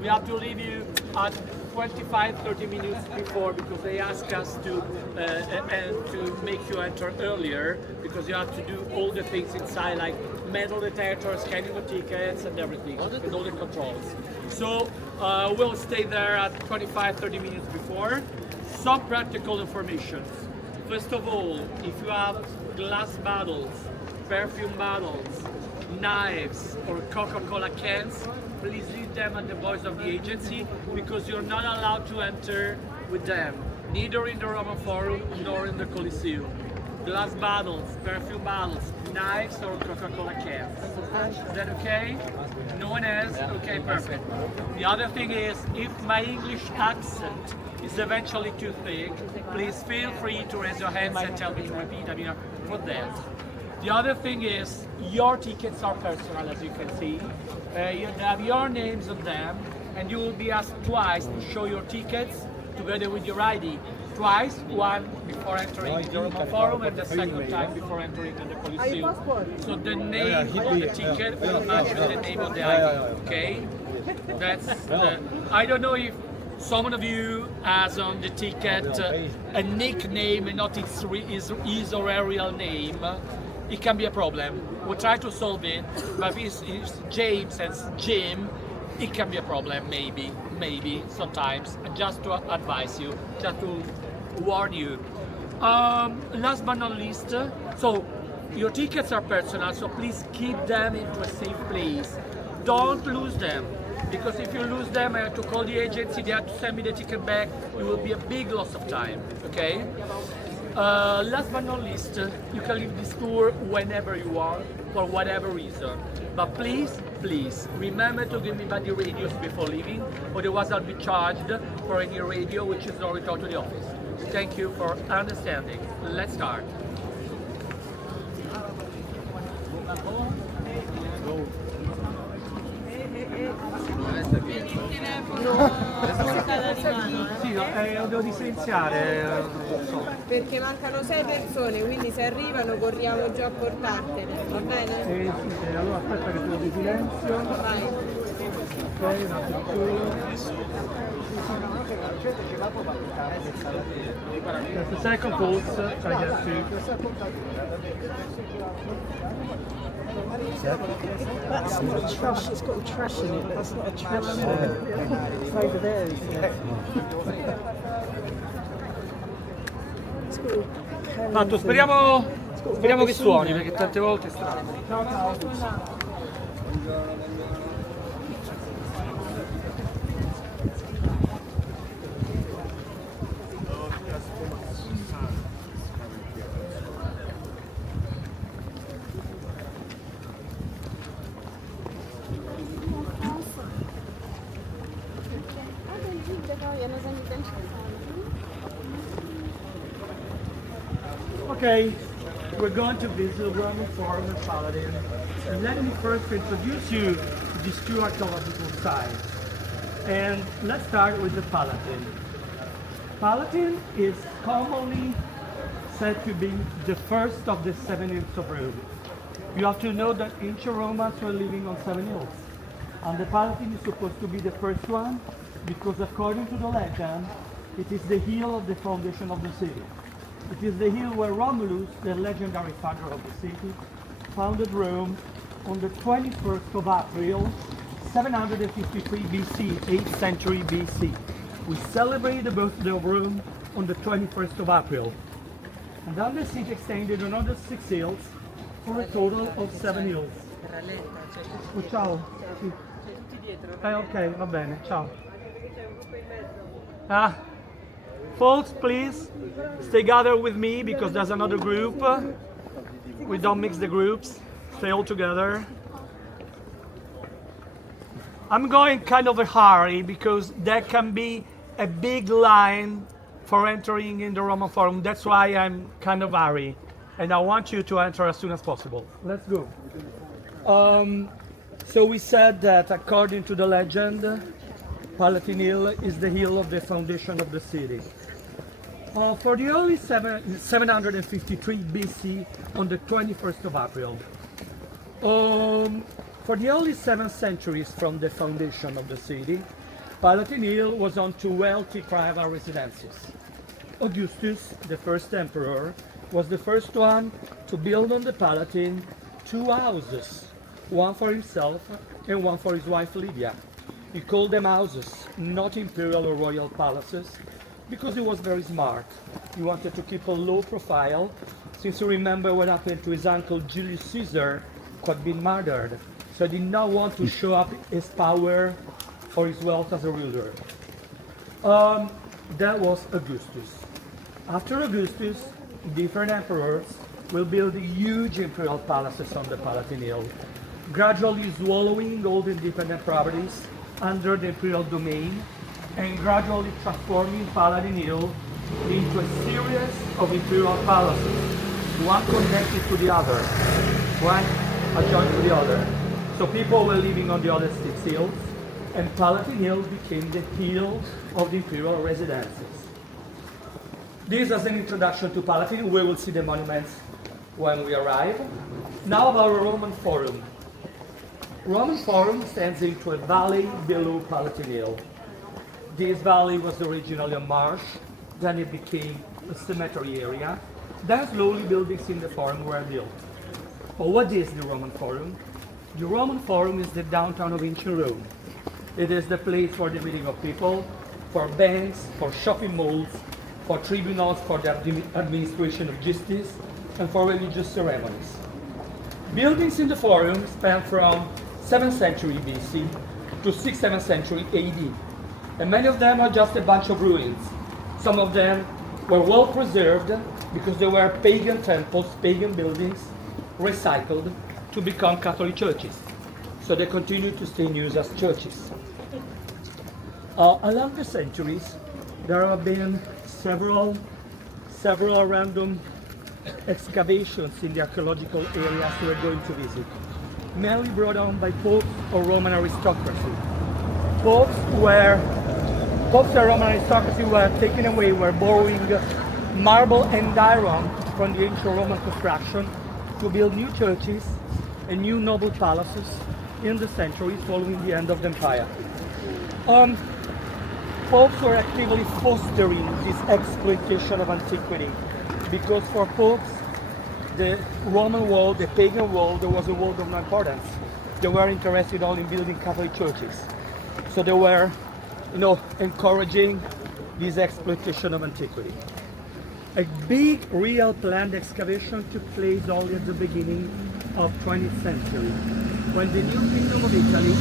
We have to leave you at 25-30 minutes before because they ask us to make you enter earlier because you have to do all the things inside like metal detector, scanning the tickets and everything and all the controls. So we'll stay there at 25-30 minutes before. Some practical information. First of all, if you have glass bottles, perfume bottles, knives or Coca-Cola cans, please leave them at the voice of the agency because you're not allowed to enter with them, neither in the Roman Forum nor in the Coliseum. Glass bottles, perfume bottles, knives or Coca-Cola cans. Is that okay? No one else? Okay, perfect. The other thing is, if my English accent is eventually too thick, please feel free to raise your hands and tell me to repeat. I'm here for that. The other thing is, your tickets are personal, as you can see. You have your names on them, and you will be asked twice to show your tickets together with your ID. Twice, one before entering the Roman Forum and the second time before entering the Coliseum. So the name of the ticket will match with the name of the ID, okay? That's I don't know if someone of you has on the ticket a nickname and not his or her real name. It can be a problem. We'll try to solve it, but if it's James and Jim, it can be a problem, maybe, sometimes. Just to advise you, just to warn you. Last but not least, so your tickets are personal, so please keep them into a safe place. Don't lose them, because if you lose them, I have to call the agency, they have to send me the ticket back, it will be a big loss of time, okay? Last but not least, you can leave this tour whenever you want, for whatever reason. But please, remember to give me back the radios before leaving, otherwise I'll be charged for any radio which is not returned to the office. Thank you for understanding. Let's start. Sì, lo devo licenziare. Perché mancano 6 persone, quindi se arrivano corriamo già a portartene, va bene? Sì, allora aspetta che trovo di silenzio. Vai. Ok, un attimo Just a second, folks. I have to. That's not a trash, it's got trash in it. That's not a trash. It's over there, isn't it? It's got all cans Tanto speriamo che suoni perché tante volte è strano. Ciao ciao. Okay, we're going to visit the Roman Forum and Paladin. And let me first introduce you to these two archaeological sites. And let's start with the Palatine. Palatine is commonly said to be the first of the 7 hills of Rome. You have to know that ancient Romans were living on 7 hills. And the Palatine is supposed to be the first one because according to the legend, it is the hill of the foundation of the city. It is the hill where Romulus, the legendary father of the city, founded Rome on the 21st of April, 753 BC, 8th century BC. We celebrate the birthday of Rome on the 21st of April. And then the siege extended another 6 hills for a total of 7 hills. Oh, ciao. Sì. Ok, va bene, ciao. Folks, please stay gathered with me because there's another group. We don't mix the groups, stay all together. I'm going kind of a hurry because there can be a big line for entering in the Roman Forum. That's why I'm kind of hurry. And I want you to enter as soon as possible. Let's go. So we said that according to the legend, Palatine Hill is the hill of the foundation of the city. For the early 753 BC, on the 21st of April, for the early 7th centuries from the foundation of the city, Palatine Hill was home to wealthy private residences. Augustus, the first emperor, was the first one to build on the Palatine 2 houses, one for himself and one for his wife Lydia. He called them houses, not imperial or royal palaces, because he was very smart. He wanted to keep a low profile, since you remember what happened to his uncle Julius Caesar, who had been murdered. So he did not want to show up his power or his wealth as a ruler. That was Augustus. After Augustus, different emperors will build huge imperial palaces on the Palatine Hill, gradually swallowing all the independent properties under the imperial domain and gradually transforming Palatine Hill into a series of imperial palaces, one connected to the other, one adjoined to the other. So people were living on the other 6 hills, and Palatine Hill became the hill of the imperial residences. This is an introduction to Palatine. We will see the monuments when we arrive. Now about the Roman Forum. Roman Forum stands into a valley below Palatine Hill. This valley was originally a marsh, then it became a cemetery area. Then slowly buildings in the Forum were built. But what is the Roman Forum? The Roman Forum is the downtown of ancient Rome. It is the place for the meeting of people, for banks, for shopping malls, for tribunals for the administration of justice, and for religious ceremonies. Buildings in the Forum span from 7th century BC to 6th, 7th century AD, and many of them are just a bunch of ruins. Some of them were well preserved because they were pagan temples, pagan buildings, recycled to become Catholic churches. So they continue to stay in use as churches. Along the centuries, there have been several random excavations in the archaeological areas we're going to visit, mainly brought on by popes or Roman aristocracy. Popes and Roman aristocracy were taken away, were borrowing marble and iron from the ancient Roman construction to build new churches and new noble palaces in the centuries following the end of the empire. Popes were actively fostering this exploitation of antiquity, because for popes, the Roman world, the pagan world, there was a world of no importance. They were interested only in building Catholic churches. So they were, encouraging this exploitation of antiquity. A big real planned excavation took place only at the beginning of 20th century, when the new Kingdom of Italy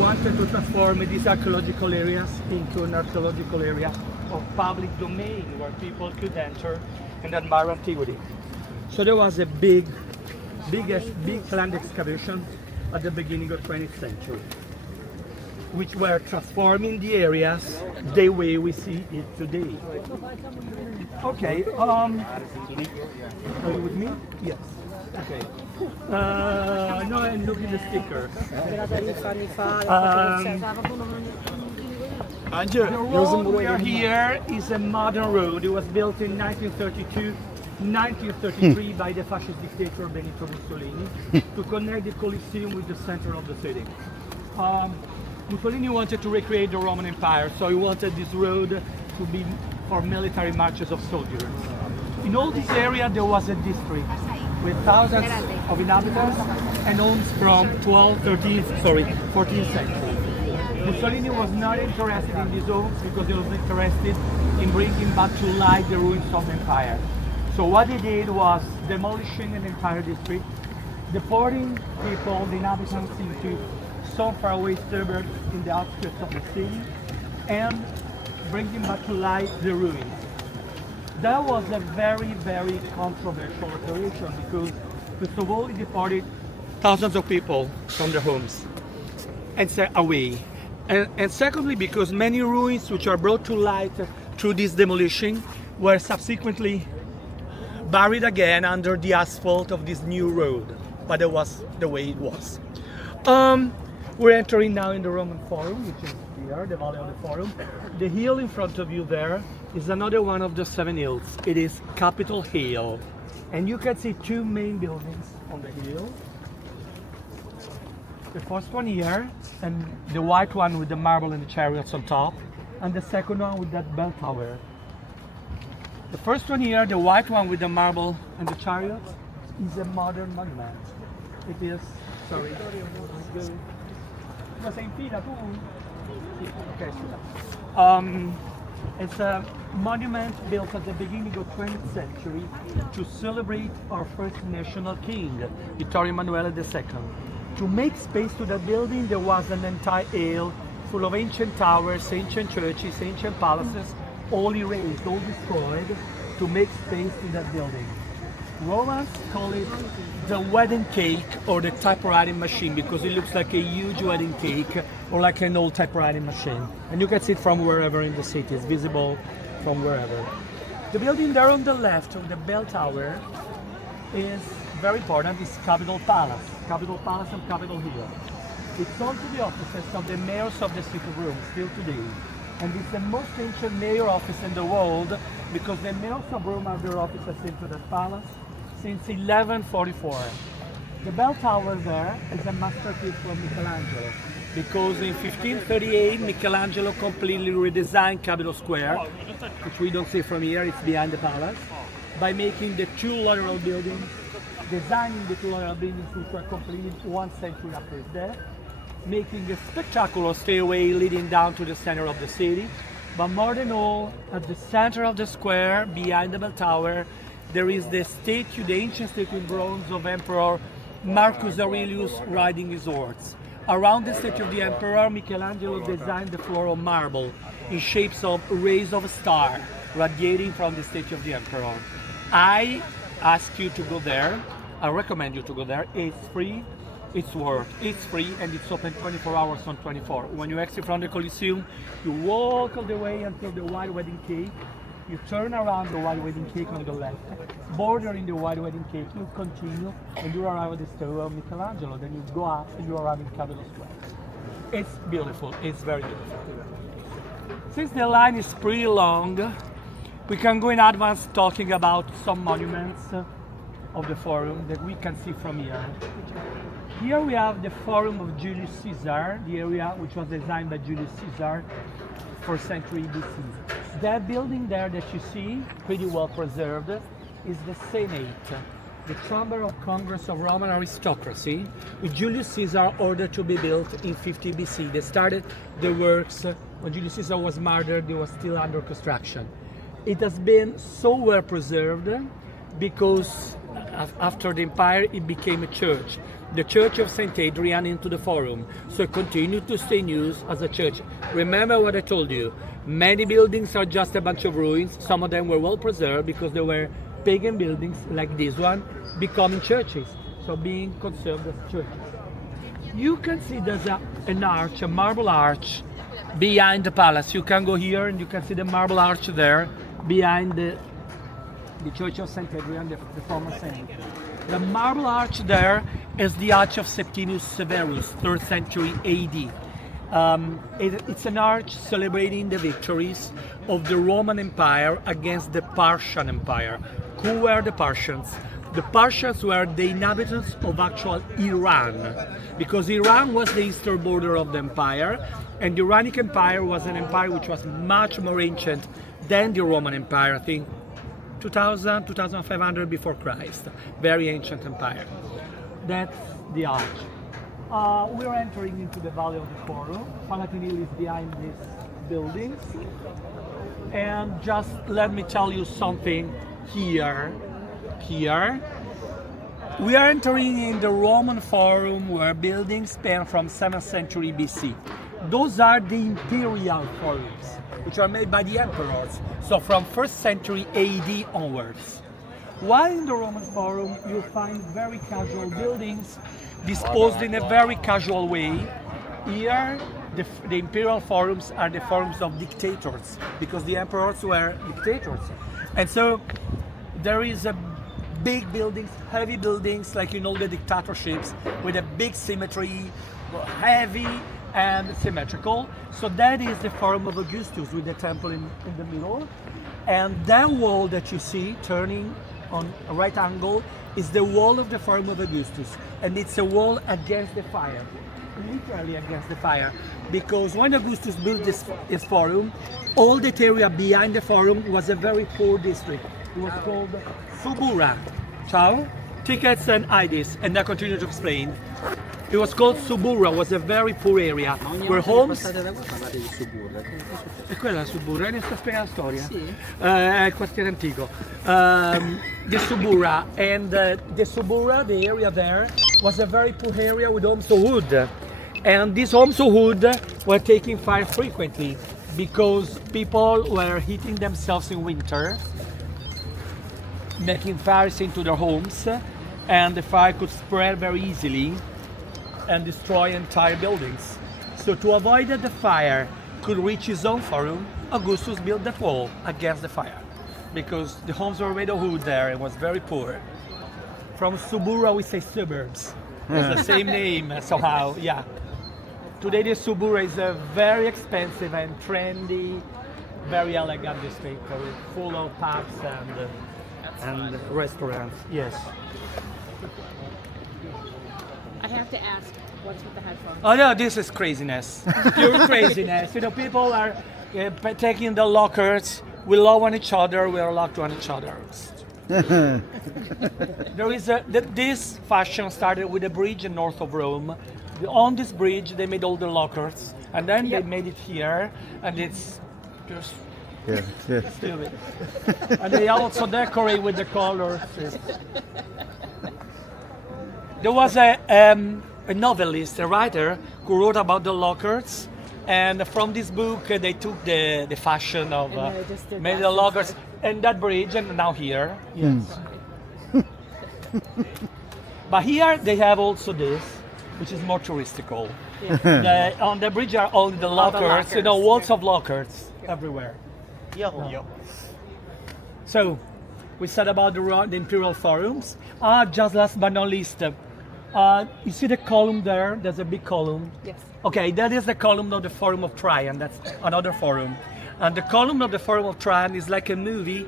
wanted to transform these archaeological areas into an archaeological area of public domain where people could enter and admire antiquity. So there was a big planned excavation at the beginning of 20th century, which were transforming the areas the way we see it today. Okay, are you with me? Yes. Okay. No, I'm looking at the stickers. The road we are here is a modern road. It was built in 1932, 1933 by the fascist dictator Benito Mussolini to connect the Colosseum with the center of the city. Mussolini wanted to recreate the Roman Empire, so he wanted this road to be for military marches of soldiers. In all this area there was a district with thousands of inhabitants and homes from 14th century. Mussolini was not interested in these homes because he was interested in bringing back to life the ruins of the empire. So what he did was demolishing an entire district, deporting people, the inhabitants, into some faraway suburbs in the outskirts of the city, and bringing back to life the ruins. That was a very, very controversial operation because, first of all, it deported thousands of people from their homes and set away. And secondly, because many ruins which are brought to light through this demolition were subsequently buried again under the asphalt of this new road. But it was the way it was. We're entering now in the Roman Forum, which is here, the Valley of the Forum. The hill in front of you there is another one of the 7 hills. It is Capitol Hill. And you can see 2 main buildings on the hill. The first one here, and the white one with the marble and the chariots on top, and the second one with that bell tower. The first one here, the white one with the marble and the chariots, is a modern monument. It is, sorry. It's a monument built at the beginning of 20th century to celebrate our first national king, Vittorio Emanuele II. To make space to that building, there was an entire hill full of ancient towers, ancient churches, ancient palaces, all erased, all destroyed, to make space to that building. Romans call it the wedding cake or the typewriting machine because it looks like a huge wedding cake or like an old typewriting machine. And you can see it from wherever in the city, it's visible from wherever. The building there on the left, on the bell tower, is very important, it's Capitol Palace and Capitol Hill. It's also the offices of the mayors of the city of Rome, still today. And it's the most ancient mayor office in the world because the mayors of Rome have their offices into that palace since 1144. The bell tower there is a masterpiece from Michelangelo because in 1538 Michelangelo completely redesigned Capitol Square, which we don't see from here, it's behind the palace, by making the 2 lateral buildings, designing the 2 lateral buildings which were completed 1 century after his death, making a spectacular stairway leading down to the center of the city. But more than all, at the center of the square, behind the bell tower, there is the statue, the ancient statue in bronze of Emperor Marcus Aurelius riding his horse. Around the statue of the Emperor, Michelangelo designed the floor of marble in shapes of rays of a star radiating from the statue of the Emperor. I ask you to go there. I recommend you to go there. It's free. It's free, and it's open 24 hours on 24. When you exit from the Colosseum, you walk all the way until the White Wedding Cake. You turn around the White Wedding Cake on the left, bordering the White Wedding Cake, you continue, and you arrive at the statue of Michelangelo. Then you go up and you arrive in Capitol Square. It's beautiful. It's very beautiful. Since the line is pretty long, we can go in advance talking about some monuments of the Forum that we can see from here. Here we have the Forum of Julius Caesar, the area which was designed by Julius Caesar, 4th century BC. That building there that you see, pretty well preserved, is the Senate, the Chamber of Congress of Roman aristocracy, which Julius Caesar ordered to be built in 50 BC. They started the works when Julius Caesar was murdered, it was still under construction. It has been so well preserved because after the empire it became a church. The Church of St. Adrian into the Forum, so it continued to stay in use as a church. Remember what I told you, many buildings are just a bunch of ruins, some of them were well preserved because they were pagan buildings like this one, becoming churches, so being conserved as churches. You can see there's an arch, a marble arch, behind the palace. You can go here and you can see the marble arch there, behind the Church of St. Adrian, the former Senate. The marble arch there is the Arch of Septimius Severus, 3rd century AD. It's an arch celebrating the victories of the Roman Empire against the Parthian Empire. Who were the Parthians? The Parthians were the inhabitants of actual Iran, because Iran was the eastern border of the empire, and the Iranic Empire was an empire which was much more ancient than the Roman Empire, I think 2000, 2500 before Christ. Very ancient empire. That's the arch. We're entering into the Valley of the Forum. Palatine Hill is behind these buildings. And just let me tell you something here. We are entering in the Roman Forum where buildings span from 7th century BC. Those are the imperial forums, which are made by the emperors, so from 1st century AD onwards. While in the Roman Forum, you'll find very casual buildings disposed in a very casual way. Here, the imperial forums are the forums of dictators, because the emperors were dictators. And so there is a big buildings, heavy buildings, like in all the dictatorships, with a big symmetry, heavy and symmetrical. So that is the Forum of Augustus with the temple in the middle. And that wall that you see turning on a right angle is the wall of the Forum of Augustus. And it's a wall against the fire, literally against the fire. Because when Augustus built his forum, all that area behind the forum was a very poor district. It was called Subura. Ciao? Tickets and IDs. And I continue to explain. It was called Subura, was a very poor area where homes. Passate da qua parlate di Suburra. E quella è la Suburra, ne sto spiegando la storia. Sì. È il quartiere antico. The Subura, and the Subura, the area there, was a very poor area with homes of wood. And these homes of wood were taking fire frequently because people were heating themselves in winter, making fires into their homes, and the fire could spread very easily and destroy entire buildings. So to avoid that the fire could reach his own forum, Augustus built that wall against the fire because the homes were made of wood there. It was very poor. From Subura we say suburbs. It's the same name somehow, yeah. Today the Subura is a very expensive and trendy, very elegant district, full of pubs and restaurants. Yes. I have to ask, what's with the headphones? Oh no, this is craziness. Pure craziness. You know, people are taking the lockers. We love on each other. We are locked on each other. There is this fashion started with a bridge north of Rome. On this bridge, they made all the lockers, and then they made it here, and it's just stupid. And they also decorate with the colors. There was a novelist, a writer, who wrote about the lockers, and from this book they took the fashion of they just did made that the lockers and that bridge, and now here. Yes. But here they have also this, which is more touristical. On the bridge are only the lockers, you know, walls of lockers everywhere. So, we said about the imperial forums. Just last but not least, you see the column there? There's a big column. Yes. Okay, that is the column of the Forum of Traian. That's another forum. And the column of the Forum of Traian is like a movie.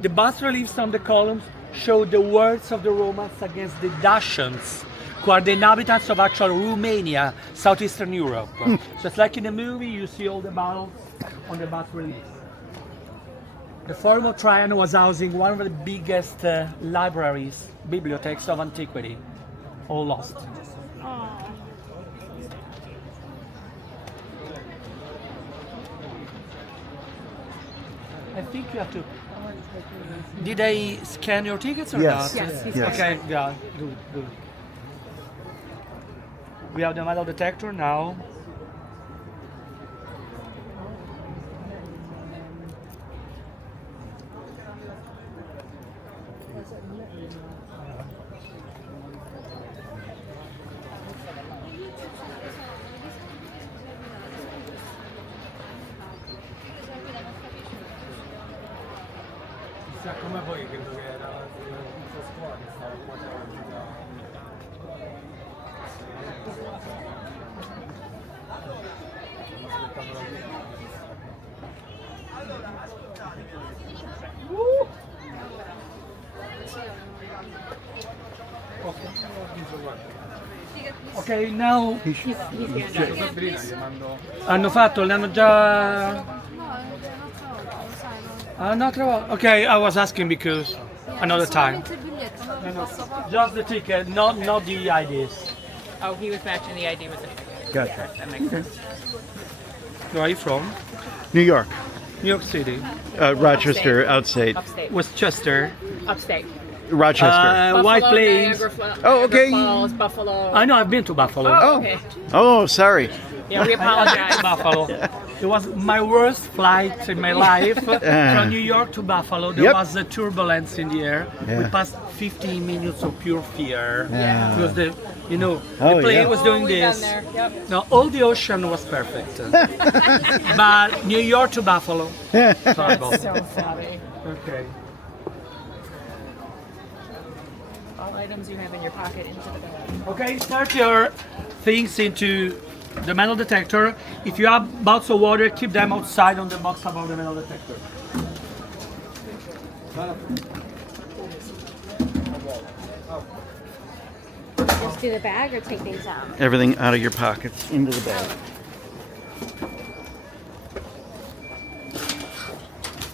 The bas-reliefs on the columns show the words of the Romans against the Dacians, who are the inhabitants of actual Romania, southeastern Europe. So it's like in a movie, you see all the battles on the bas-reliefs. The Forum of Traian was housing one of the biggest libraries, bibliotheques of antiquity, all lost. I think you have to. Did I scan your tickets or Yes. not? Yes, he's Yes. Okay, yeah, good. We have the metal detector now. Come voi credo che era tutto scuola che stava quasi Ok, now hanno fatto, le hanno già. Un'altra volta. Okay, I was asking because another time. Just the ticket, not the IDs. Oh, he was matching the ID with the Gotcha. That makes sense. Where are you from? New York, New York City. Rochester, outstate. Upstate. Westchester. Upstate. Rochester. White Buffalo, Plains. Oh, okay. Niagara Falls, Buffalo. I know, I've been to Buffalo. Oh, Okay. oh, sorry. Yeah, we apologize. Buffalo. It was my worst flight in my life from New York to Buffalo. There Yep. was a turbulence in the air. We Yeah. passed 15 minutes of pure fear. Yeah. Because the Oh, plane yeah. was doing We've this. been there. Yep. No, all the ocean was perfect. But New York to Buffalo, horrible. So funny. Okay. items you have in your pocket into the bag. Okay, insert your things into the metal detector. If you have bottles of water, keep them outside on the box above the metal detector. Just do the bag or take things out? Everything out of your pockets into the bag.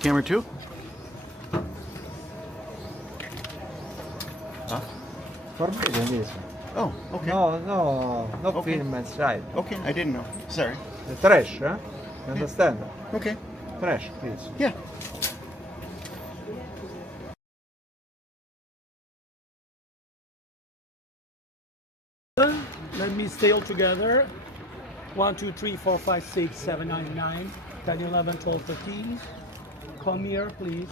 Camera 2? Forbidden this one. Oh, okay. No Okay. film and slide. Okay, I didn't know. Sorry. The trash, huh? You understand? Okay. Trash, please. Yeah. Let me stay all together. 1, 2, 3, 4, 5, 6, 7, 8, 9, 10, 11, 12, 13. Come here, please.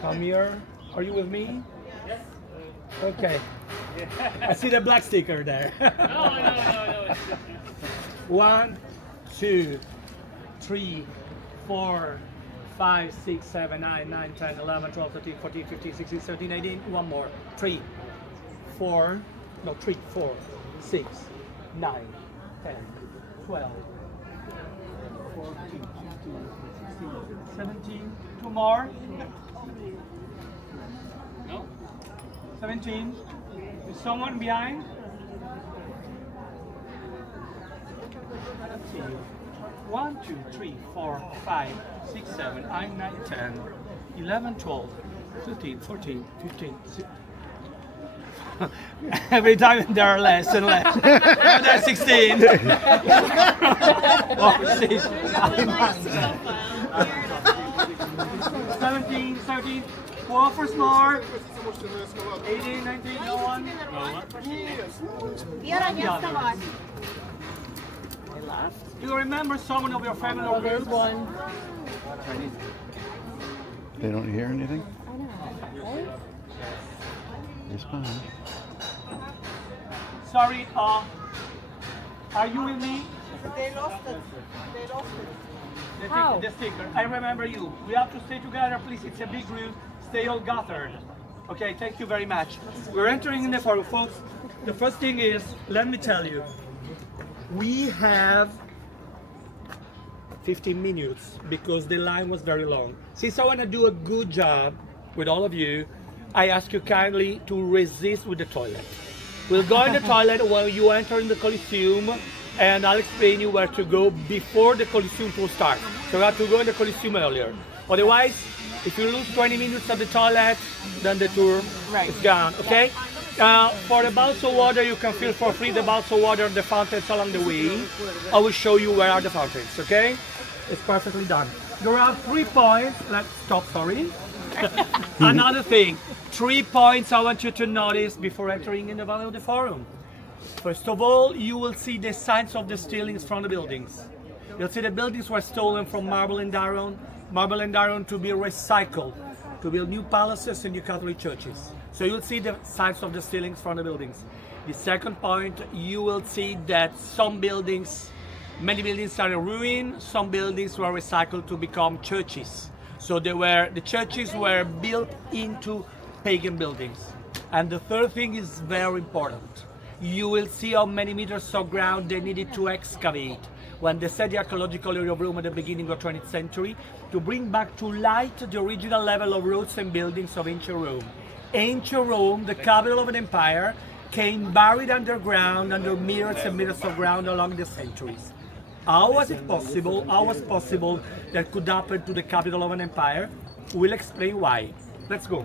Come here. Are you with me? Yes. Okay. I see the black sticker there. No. 1, 2, 3, 4, 5, 6, 7, 8, 9, 10, 11, 12, 13, 14, 15, 16, 17, 18. One more. 3, 4, 6, 9, 10, 12, 14, 15, 16, 17. Two more. No? 17. Is someone behind? Let's see. 1, 2, 3, 4, 5, 6, 7, 8, 9, 10, 11, 12, 13, 14, 15, 16. Every time there are less and less. Now there's 16. Oh, 17, 17. 4 for smart. 18, 19, no one. Do you remember someone of your family or group? They don't hear anything? It's fine. Sorry, are you with me? They lost it. How? The sticker. I remember you. We have to stay together, please. It's a big group. Stay all gathered. Okay, thank you very much. We're entering in the forum, folks. The first thing is, let me tell you, we have 15 minutes because the line was very long. Since I want to do a good job with all of you, I ask you kindly to resist with the toilet. We'll go in the toilet when you enter in the Coliseum, and I'll explain you where to go before the Coliseum tour starts. So you have to go in the Coliseum earlier. Otherwise, if you lose 20 minutes at the toilet, then the tour is gone, okay? For the bottles of water, you can fill for free the bottles of water, the fountains along the way. I will show you where are the fountains, okay? It's perfectly done. There are 3 points. Let's stop, sorry. Another thing, 3 points I want you to notice before entering in the Valley of the Forum. First of all, you will see the signs of the stealings from the buildings. You'll see the buildings were stolen from Marble and Daron to be recycled, to build new palaces and new Catholic churches. So you'll see the signs of the stealings from the buildings. The second point, you will see that some buildings, many buildings are in ruin, some buildings were recycled to become churches. So the churches were built into pagan buildings. And the third thing is very important. You will see how many meters of ground they needed to excavate when they set the archaeological area of Rome at the beginning of the 20th century to bring back to light the original level of roads and buildings of ancient Rome. Ancient Rome, the capital of an empire, came buried underground under meters and meters of ground along the centuries. How was it possible? How was possible that could happen to the capital of an empire? We'll explain why. Let's go.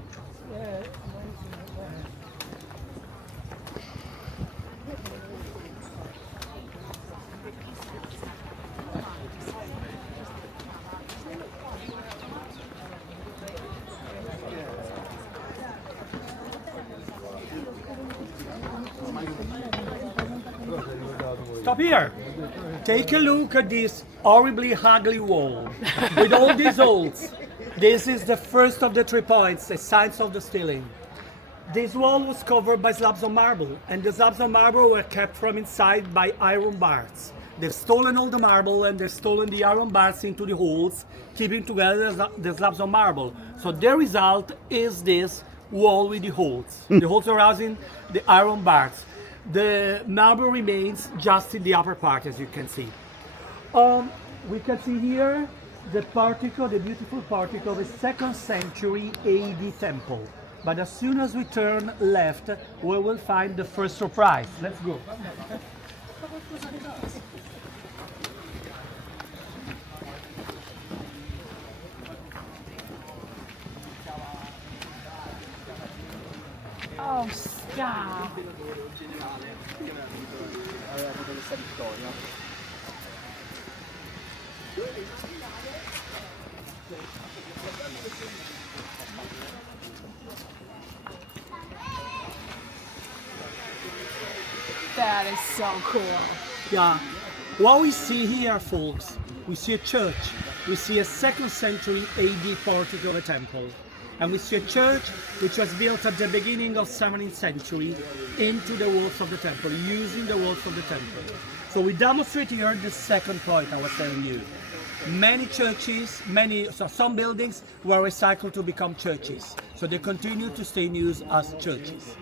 Stop here. Take a look at this horribly ugly wall with all these holes. This is the first of the 3 points, the signs of the stealing. This wall was covered by slabs of marble, and the slabs of marble were kept from inside by iron bars. They've stolen all the marble and they've stolen the iron bars into the holes, keeping together the slabs of marble. So the result is this wall with the holes. The holes are housing the iron bars. The marble remains just in the upper part, as you can see. We can see here the beautiful particle of a 2nd century AD temple. But as soon as we turn left, we will find the first surprise. Let's go. Oh, stop. That is so cool. Yeah. What we see here, folks, we see a church. We see a 2nd century AD portico of a temple. And we see a church which was built at the beginning of 17th century into the walls of the temple, using the walls of the temple. So we demonstrate here the second point I was telling you. Many churches, some buildings were recycled to become churches. So they continue to stay in use as churches.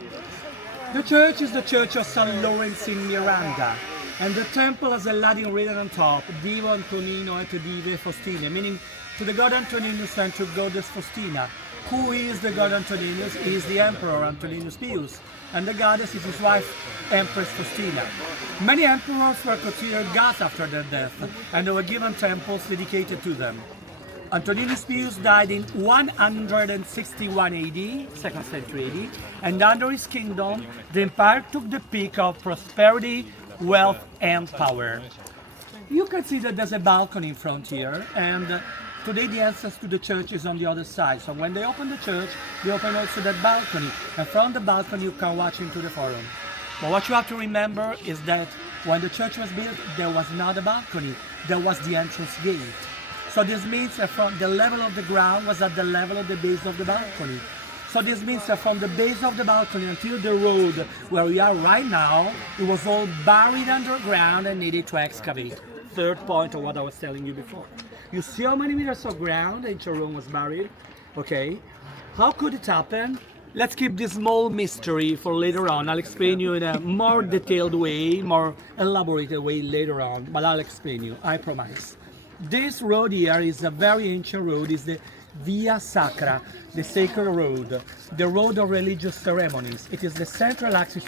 The church is the Church of St. Lawrence in Miranda, and the temple has a Latin written on top, Divo Antonino et Dive Faustina, meaning to the god Antoninus and to goddess Faustina. Who is the god Antoninus? He is the emperor Antoninus Pius, and the goddess is his wife, Empress Faustina. Many emperors were considered gods after their death, and there were given temples dedicated to them. Antoninus Pius died in 161 AD, 2nd century AD, and under his kingdom, the empire took the peak of prosperity, wealth, and power. You can see that there's a balcony in front here, and today the entrance to the church is on the other side. So when they open the church, they open also that balcony, and from the balcony you can watch into the forum. But what you have to remember is that when the church was built, there was not a balcony, there was the entrance gate. So this means that from the level of the ground was at the level of the base of the balcony. So this means that from the base of the balcony until the road where we are right now, it was all buried underground and needed to excavate. Third point of what I was telling you before. You see how many meters of ground ancient Rome was buried? Okay. How could it happen? Let's keep this small mystery for later on. I'll explain you in a more detailed way, more elaborated way later on, but I'll explain you, I promise. This road here is a very ancient road. It's the Via Sacra, the sacred road, the road of religious ceremonies. It is the central axis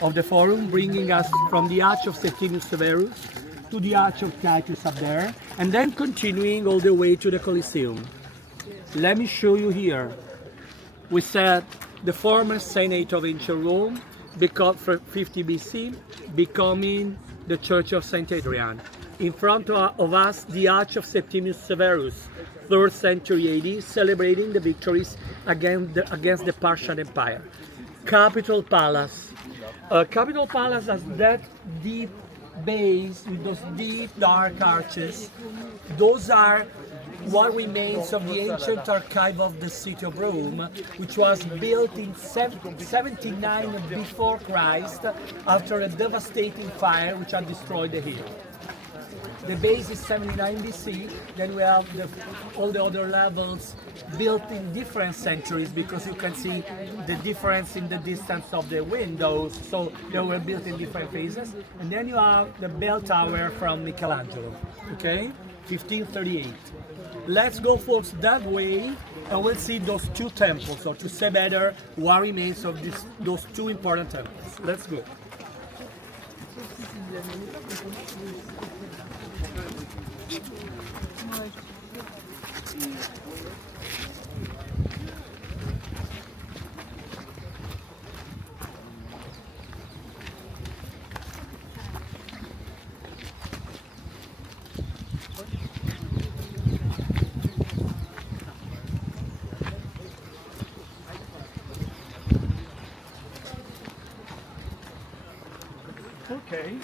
of the forum, bringing us from the Arch of Septimius Severus to the Arch of Titus up there, and then continuing all the way to the Colosseum. Let me show you here. We said the former Senate of ancient Rome, because for 50 BC, becoming the Church of St. Adrian. In front of us, the Arch of Septimius Severus, 3rd century AD, celebrating the victories against the Parthian Empire. Capitol Palace. Capitol Palace has that deep base with those deep dark arches. Those are what remains of the ancient archive of the city of Rome, which was built in 79 before Christ after a devastating fire which had destroyed the hill. The base is 79 BC, then we have all the other levels built in different centuries because you can see the difference in the distance of the windows, so they were built in different phases. And then you have the bell tower from Michelangelo, okay, 1538. Let's go, folks, that way, and we'll see those two temples, or to say better, what remains of those two important temples. Let's go. Okay.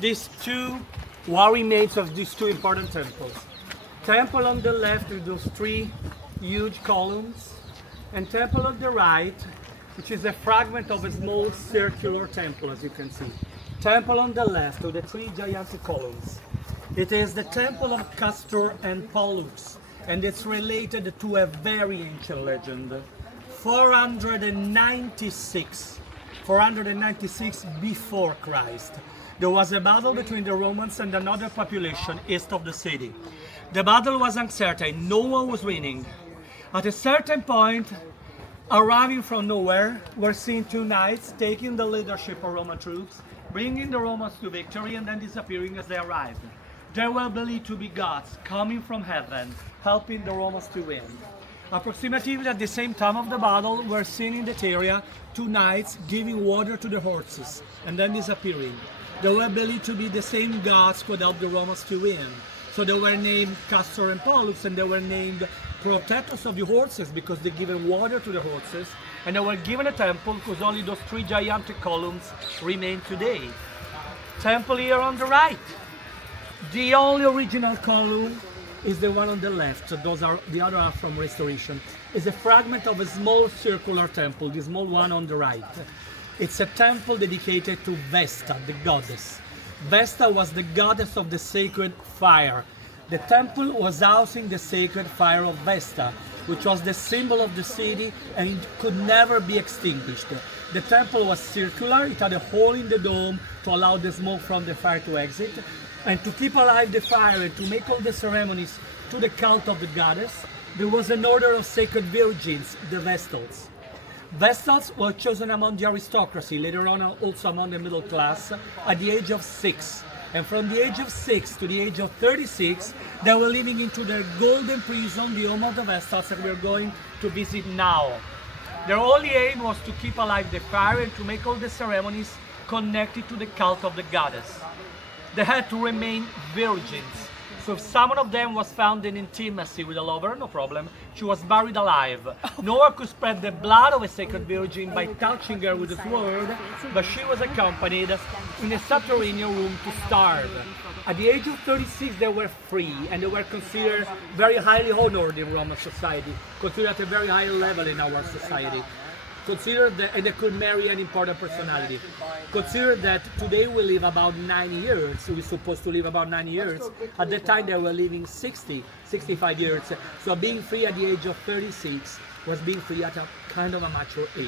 These two, what remains of these two important temples. Temple on the left with those three huge columns, and temple on the right, which is a fragment of a small circular temple, as you can see. Temple on the left with the three gigantic columns. It is the temple of Castor and Pollux, and it's related to a very ancient legend. 496 before Christ, there was a battle between the Romans and another population east of the city. The battle was uncertain, no one was winning. At a certain point, arriving from nowhere, were seen two knights taking the leadership of Roman troops, bringing the Romans to victory and then disappearing as they arrived. They were believed to be gods coming from heaven, helping the Romans to win. Approximately at the same time of the battle, were seen in that area two knights giving water to the horses and then disappearing. They were believed to be the same gods who would help the Romans to win. So they were named Castor and Pollux, and they were named protectors of the horses because they given water to the horses, and they were given a temple because only those three gigantic columns remain today. Temple here on the right. The only original column is the one on the left, so those are the other half from restoration. It's a fragment of a small circular temple, the small one on the right. It's a temple dedicated to Vesta, the goddess. Vesta was the goddess of the sacred fire. The temple was housing the sacred fire of Vesta, which was the symbol of the city and it could never be extinguished. The temple was circular, it had a hole in the dome to allow the smoke from the fire to exit. And to keep alive the fire and to make all the ceremonies to the cult of the goddess, there was an order of sacred virgins, the Vestals. Vestals were chosen among the aristocracy, later on also among the middle class, at the age of 6. And from the age of 6 to the age of 36, they were living into their golden prison, the home of the Vestals, that we're going to visit now. Their only aim was to keep alive the fire and to make all the ceremonies connected to the cult of the goddess. They had to remain virgins. So if someone of them was found in intimacy with a lover, no problem, she was buried alive. No one could spread the blood of a sacred virgin by touching her with a sword, but she was accompanied in a subterranean room to starve. At the age of 36, they were free, and they were considered very highly honored in Roman society, considered at a very high level in our society. Consider that, and they could marry an important personality. Consider that today we live about 9 years. We're supposed to live about 9 years. At that time they were living 60, 65 years. So being free at the age of 36 was being free at a kind of a mature age.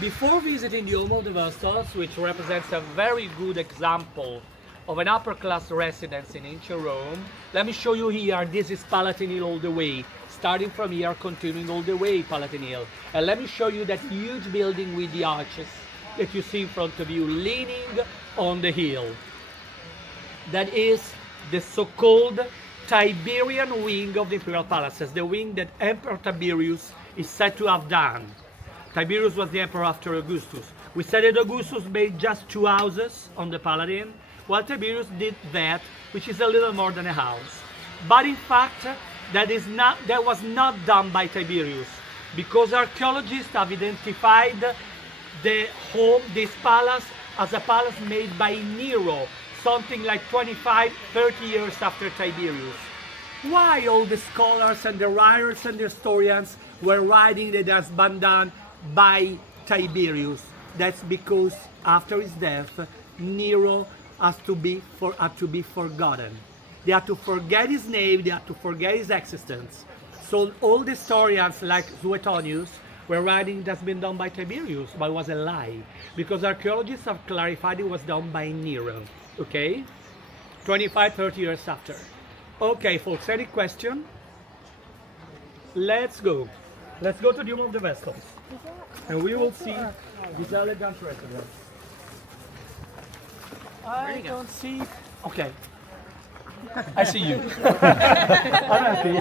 Before visiting the home of the Vestals, which represents a very good example of an upper class residence in ancient Rome, let me show you here. This is Palatine Hill all the way. Starting from here, continuing all the way Palatine Hill. And let me show you that huge building with the arches that you see in front of you, leaning on the hill. That is the so-called Tiberian wing of the imperial palaces, the wing that Emperor Tiberius is said to have done. Tiberius was the emperor after Augustus. We said that Augustus made just 2 houses on the Palatine, while Tiberius did that, which is a little more than a house. But in fact, that was not done by Tiberius, because archaeologists have identified this palace as a palace made by Nero, something like 25, 30 years after Tiberius. Why all the scholars and the writers and the historians were writing that it has been done by Tiberius? That's because after his death, Nero had to be forgotten. They had to forget his name, they had to forget his existence. So all the historians like Suetonius were writing that's been done by Tiberius, but it was a lie. Because archaeologists have clarified it was done by Nero, okay? 25, 30 years after. Okay, folks, any question? Let's go. Let's go to the home of the Vestals. And we will see this elegant residence. I don't see... Okay. I see you. I'm happy.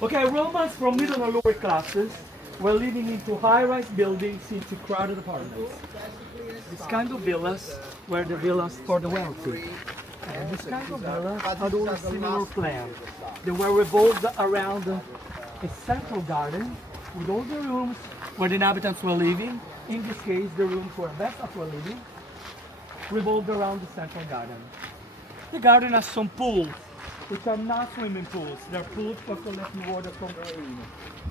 Okay, Romans from middle and lower classes were living into high-rise buildings into crowded apartments. This kind of villas were the villas for the wealthy. And this kind of villas had all a similar plan. They were revolved around a central garden with all the rooms where the inhabitants were living. In this case, the rooms where Vestals were living revolved around the central garden. The garden has some pools, which are not swimming pools. They're pools for collecting water from rain.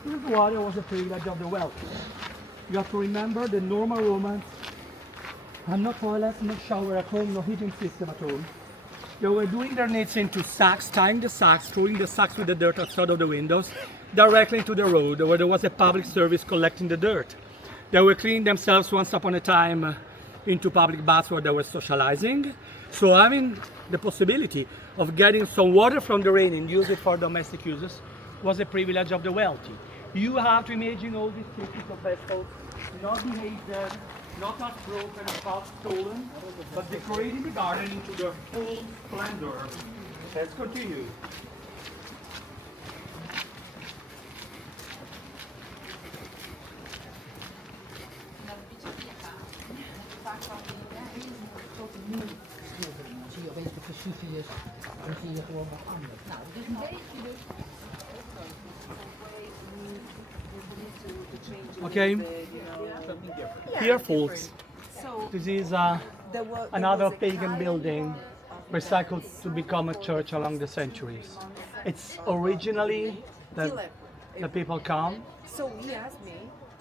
This water was a privilege of the wealthy. You have to remember the normal Romans had no toilets, no shower at home, no heating system at home. They were doing their needs into sacks, tying the sacks, throwing the sacks with the dirt outside of the windows, directly into the road where there was a public service collecting the dirt. They were cleaning themselves once upon a time into public baths where they were socializing. So having the possibility of getting some water from the rain and use it for domestic uses was a privilege of the wealthy. You have to imagine all these pieces of vessels not behaved, not as broken and half stolen, but decorating the garden into their full splendor. Let's continue. Okay, here folks, this is another pagan building recycled to become a church along the centuries. It's originally the people come. So he asked me.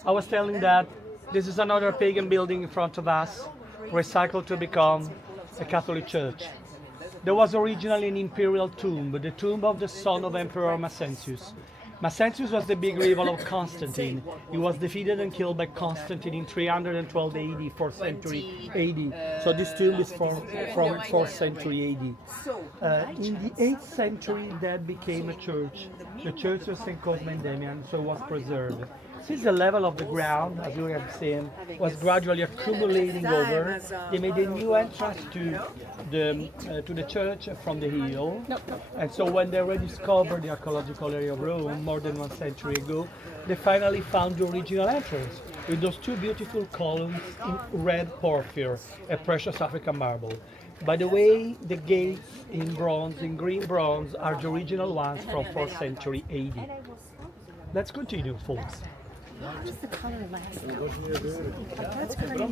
I was telling that this is another pagan building in front of us, recycled to become a Catholic church. There was originally an imperial tomb, the tomb of the son of Emperor Maxentius. Maxentius was the big rival of Constantine. He was defeated and killed by Constantine in 312 AD, 4th century AD. So this tomb is from 4th century AD. In the 8th century, that became a church. The church of St. Cosme and Damian, so it was preserved. Since the level of the ground, as you have seen, was gradually accumulating over, they made a new entrance to the church from the hill. And so when they rediscovered the archaeological area of Rome more than 1 century ago, they finally found the original entrance with those two beautiful columns in red porphyr, a precious African marble. By the way, the gates in bronze, in green bronze, are the original ones from 4th century AD. Let's continue, folks. What was the color last time? That's crazy.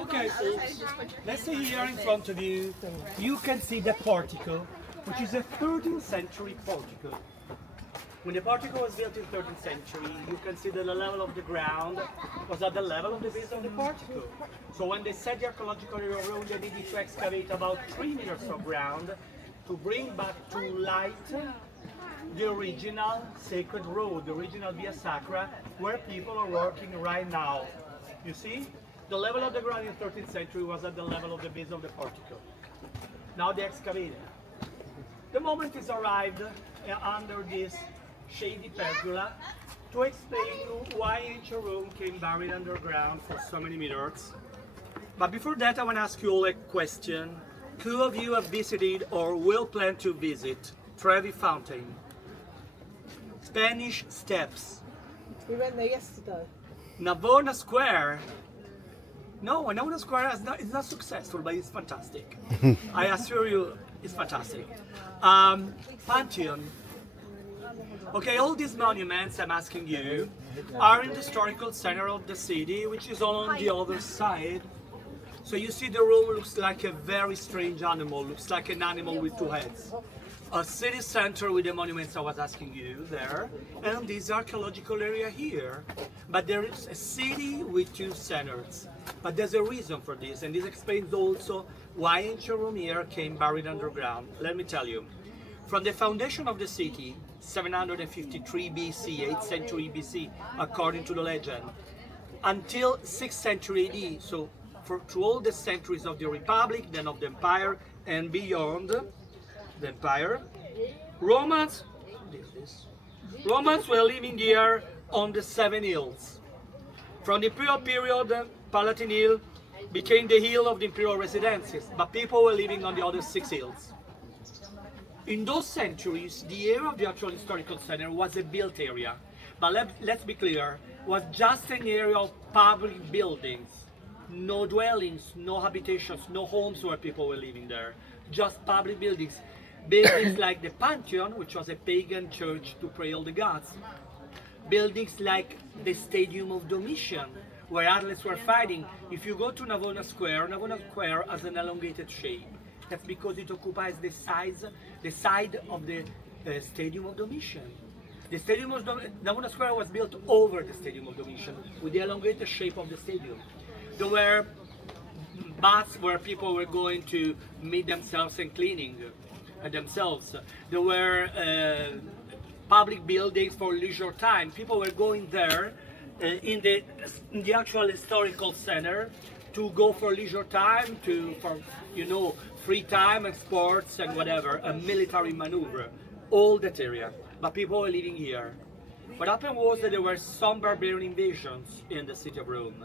Okay, folks, let's see here in front of you, you can see the portico, which is a 13th century portico. When the portico was built in 13th century, you can see that the level of the ground was at the level of the base of the portico. So when they set the archaeological area of Rome, they needed to excavate about 3 meters of ground to bring back to light the original sacred road, the original Via Sacra, where people are working right now. You see? The level of the ground in 13th century was at the level of the base of the portico. Now they excavated. The moment is arrived under this shady pergola to explain why ancient Rome came buried underground for so many meters. But before that, I want to ask you all a question. Who of you have visited or will plan to visit Trevi Fountain, Spanish Steps, We went there yesterday. Navona Square? No, Navona Square is not successful, but it's fantastic. I assure you, it's fantastic. Pantheon. Okay, all these monuments, I'm asking you, are in the historical center of the city, which is on the other side. So you see the room looks like a very strange animal, looks like an animal with 2 heads. A city center with the monuments I was asking you there, and this archaeological area here. But there is a city with 2 centers. But there's a reason for this, and this explains also why ancient Rome here came buried underground. Let me tell you. From the foundation of the city, 753 BC, 8th century BC, according to the legend, until 6th century AD, so through all the centuries of the Republic, then of the Empire, and beyond the Empire, Romans were living here on the 7 hills. From the imperial period, Palatine Hill became the hill of the imperial residences, but people were living on the other 6 hills. In those centuries, the area of the actual historical center was a built area, but let's be clear, was just an area of public buildings. no dwellings, no habitations, no homes where people were living there, just public buildings. Buildings like the Pantheon, which was a pagan church to pray all the gods. Buildings like the Stadium of Domitian, where athletes were fighting. If you go to Navona Square has an elongated shape. That's because it occupies the side of the Stadium of Domitian. The Stadium of Navona Square was built over the Stadium of Domitian with the elongated shape of the stadium. There were baths where people were going to meet themselves and cleaning themselves. There were public buildings for leisure time. People were going there in the actual historical center to go for leisure time, for free time and sports and whatever, a military maneuver, all that area. But people were living here. What happened was that there were some barbarian invasions in the city of Rome.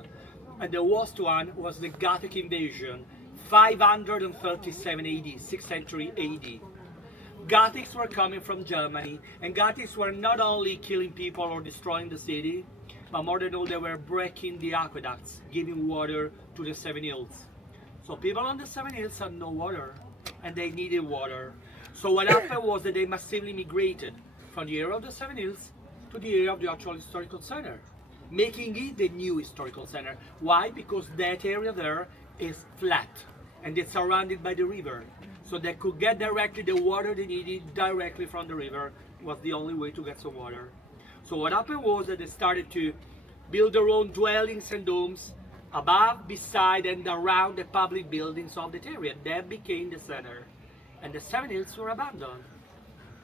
And the worst one was the Gothic invasion, 537 AD, 6th century AD. Gothics were coming from Germany, and Gothics were not only killing people or destroying the city, but more than all, they were breaking the aqueducts, giving water to the Seven Hills. So people on the Seven Hills had no water, and they needed water. So what happened was that they massively migrated from the area of the Seven Hills to the area of the actual historical center, making it the new historical center. Why? Because that area there is flat, and it's surrounded by the river. So they could get directly the water they needed directly from the river. It was the only way to get some water. So what happened was that they started to build their own dwellings and domes above, beside, and around the public buildings of that area. That became the center. And the Seven Hills were abandoned.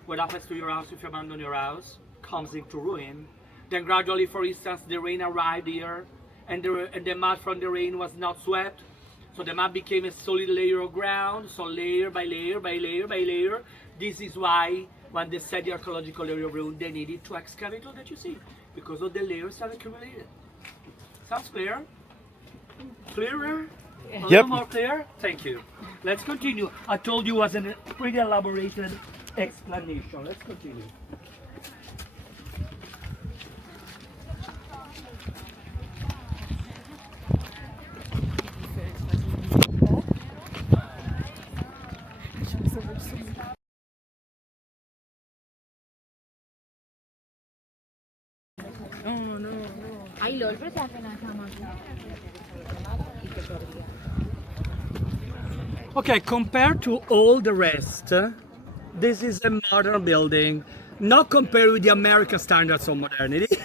What happens to your house if you abandon your house? Comes into ruin. Then gradually, for instance, the rain arrived here, and the mud from the rain was not swept. So the mud became a solid layer of ground, so layer by layer by layer by layer. This is why, when they said the archaeological area of Rome, they needed to excavate all that you see, because all the layers have accumulated. Sounds clear? Clearer? A little more clear? Thank you. Let's continue. I told you it was a pretty elaborated explanation. Let's continue. Ahí lo olvidé apenas estamos. Okay, compared to all the rest, this is a modern building, not compared with the American standards of modernity,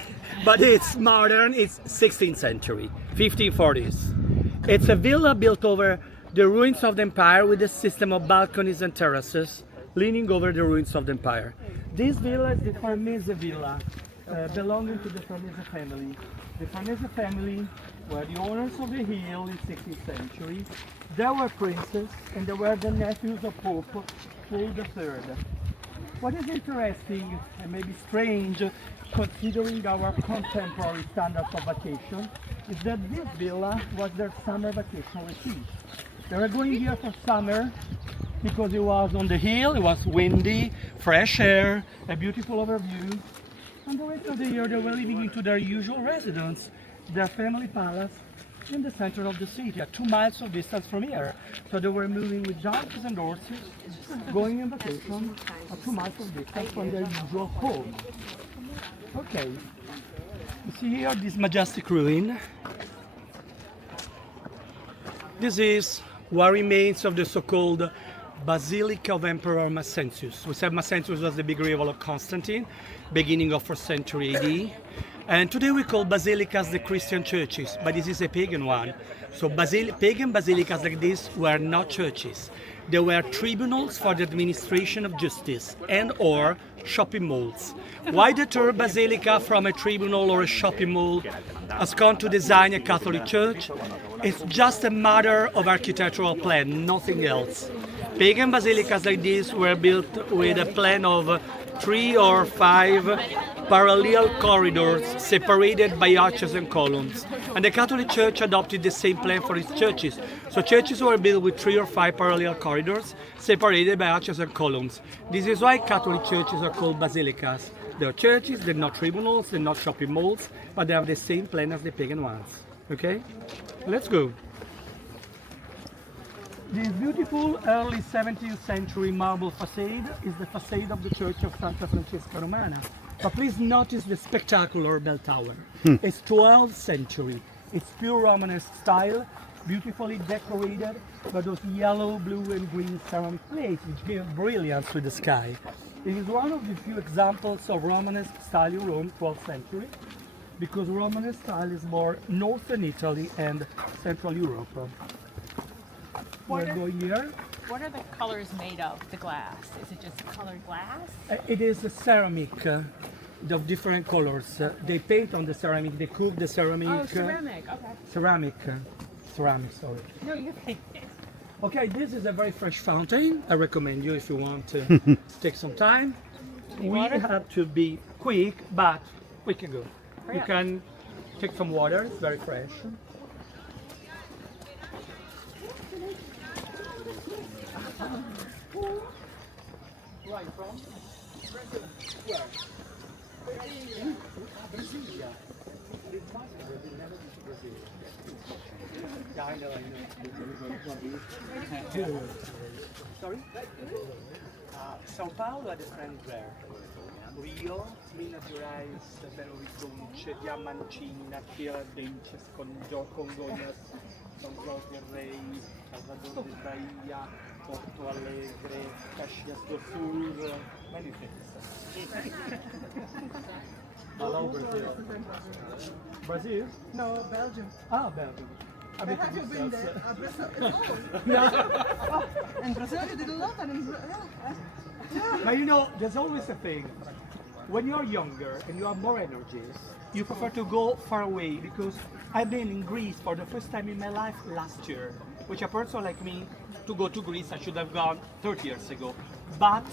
but it's modern, it's 16th century, 1540s. It's a villa built over the ruins of the empire with a system of balconies and terraces leaning over the ruins of the empire. This villa is the Farnese Villa, belonging to the Farnese family. The Farnese family were the owners of the hill in 16th century. They were princes, and they were the nephews of Pope Paul III. What is interesting and maybe strange, considering our contemporary standards of vacation, is that this villa was their summer vacation retreat. They were going here for summer because it was on the hill, it was windy, fresh air, a beautiful overview. And the rest of the year they were living into their usual residence, their family palace, in the center of the city, at 2 miles of distance from here. So they were moving with donkeys and horses, going on vacation at 2 miles of distance from their usual home. Okay, you see here this majestic ruin. This is what remains of the so-called Basilica of Emperor Maxentius. We said Maxentius was the big rival of Constantine, beginning of 1st century AD. And today we call basilicas the Christian churches, but this is a pagan one. So pagan basilicas like this were not churches. They were tribunals for the administration of justice and or shopping malls. Why the term basilica from a tribunal or a shopping mall has gone to design a Catholic church? It's just a matter of architectural plan, nothing else. Pagan basilicas like this were built with a plan of 3 or 5 parallel corridors separated by arches and columns. And the Catholic Church adopted the same plan for its churches. So churches were built with 3 or 5 parallel corridors separated by arches and columns. This is why Catholic churches are called basilicas. They're churches, they're not tribunals, they're not shopping malls, but they have the same plan as the pagan ones. Okay, let's go. This beautiful early 17th century marble facade is the facade of the Church of Santa Francesca Romana. But please notice the spectacular bell tower. It's 12th century. It's pure Romanesque style, beautifully decorated by those yellow, blue and green ceramic plates which give brilliance to the sky. It is one of the few examples of Romanesque style in Rome, 12th century, because Romanesque style is more northern Italy and Central Europe. We're going here. What are the colors made of, the glass? Is it just colored glass? It is a ceramic of different colors. They paint on the ceramic, they cook the ceramic. Oh, ceramic, okay. Ceramic, sorry. No, you're fine. Okay, this is a very fresh fountain. I recommend you if you want to take some time. We have to be quick, but we can go. You can take some water, it's very fresh. Right from where? Brasilia. Yeah, I know. Sorry? Sao Paulo had a friend there. Rio, Minas Gerais, Belo Horizonte, Diamantina, Tiradentes, Congonhas, São João del Rei, Salvador de Bahia, Porto Alegre, Caxias do Sul, many things. Hello, Brazil. Brazil? No, Belgium. Ah, Belgium. I mean, Have you been there? In Brazil you did a lot, and in But you know, there's always a thing. When you're younger and you have more energies, you prefer to go far away, because I've been in Greece for the first time in my life last year, which a person like me, to go to Greece, I should have gone 30 years ago. But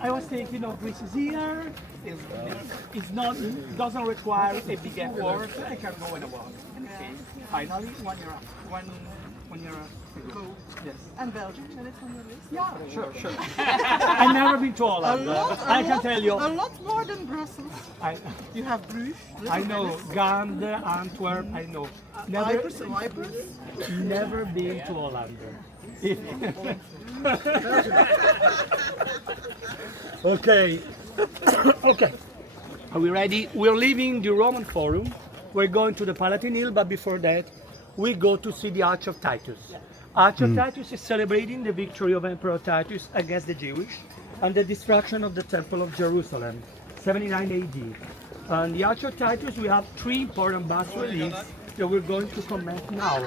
I was thinking, Greece is here, it's not, doesn't require a big effort, I can go when I want. Okay. Finally, 1 year after. 1 year ago. Yes. And Belgium, and it's on your list? Yeah, sure. I've never been to Holland. I can tell you. A lot more than Brussels. You have Bruges. I know Gand, Antwerp. I know. Cyprus. Never been to Holland. Okay. Okay. Are we ready? We're leaving the Roman Forum. We're going to the Palatine Hill, but before that, we go to see the Arch of Titus. Arch of Titus is celebrating the victory of Emperor Titus against the Jewish and the destruction of the Temple of Jerusalem, 79 AD. And the Arch of Titus, we have 3 important bas reliefs that we're going to comment now.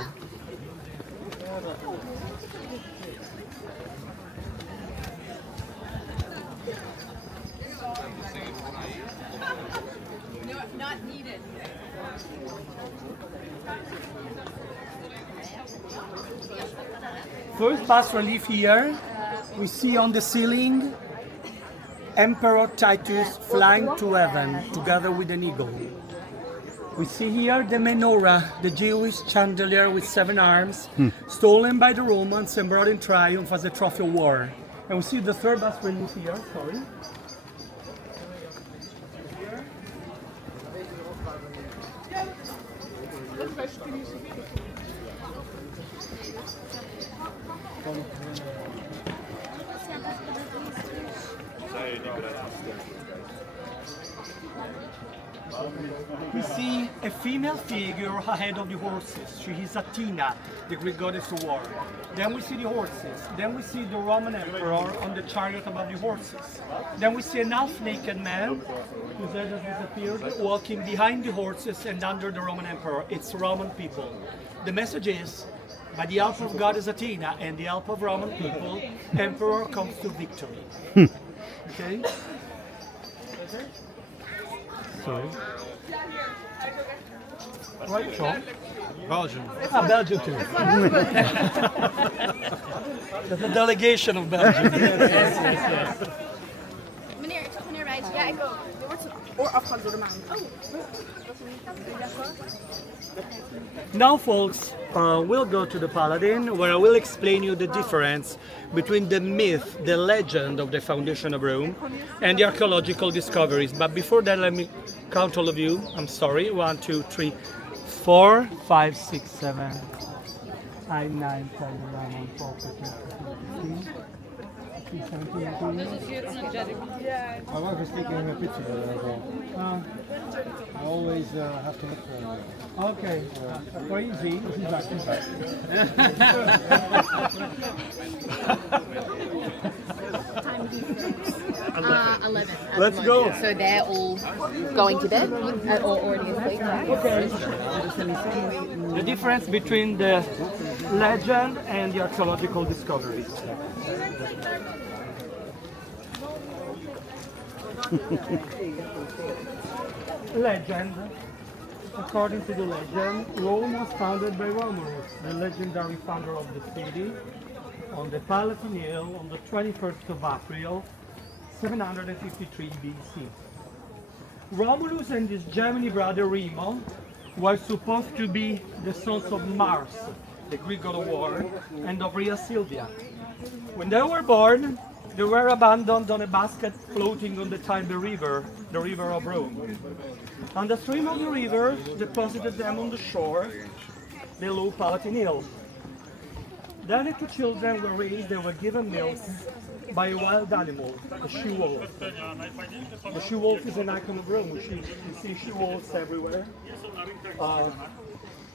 Not needed. First bas relief here, we see on the ceiling Emperor Titus flying to heaven together with an eagle. We see here the menorah, the Jewish chandelier with 7 arms, stolen by the Romans and brought in triumph as a trophy of war. And we see the third bas relief here, sorry. We see a female figure ahead of the horses. She is Athena, the Greek goddess of war. Then we see the horses. Then we see the Roman emperor on the chariot above the horses. Then we see an half-naked man, whose head has disappeared, walking behind the horses and under the Roman emperor. It's Roman people. The message is, by the help of goddess Athena and the help of Roman people, emperor comes to victory. Okay? Sorry. Right, Sean? Belgium. Ah, Belgium too. The delegation of Belgium. Yes. Meneer, ik zag meneer wijzen. Ja, ik ook. Er wordt zijn oor afgehakt door de maan. Oh. Now, folks, we'll go to the Paladin, where I will explain you the difference between the myth, the legend of the foundation of Rome, and the archaeological discoveries. But before that, let me count all of you. I'm sorry. 1, 2, 3, 4, 5, 6, 7, 8, 9, 10, 11, 12, 13, 14, 15, 16, 17, 18. My wife is taking a picture of that. I always have to look for it. Okay, for easy, this is back. 11. Let's go. So they're all going to bed or already asleep? The difference between the legend and the archaeological discoveries. Legend. According to the legend, Rome was founded by Romulus, the legendary founder of the city, on the Palatine Hill on the 21st of April, 753 BC. Romulus and his Gemini brother Remo were supposed to be the sons of Mars, the Greek god of war, and of Rhea Silvia. When they were born, they were abandoned on a basket floating on the Tiber River, the river of Rome. On the stream of the river deposited them on the shore below Palatine Hill. Then the two children were raised and were given milk by a wild animal, the she-wolf. The she-wolf is an icon of Rome. You see she-wolves everywhere,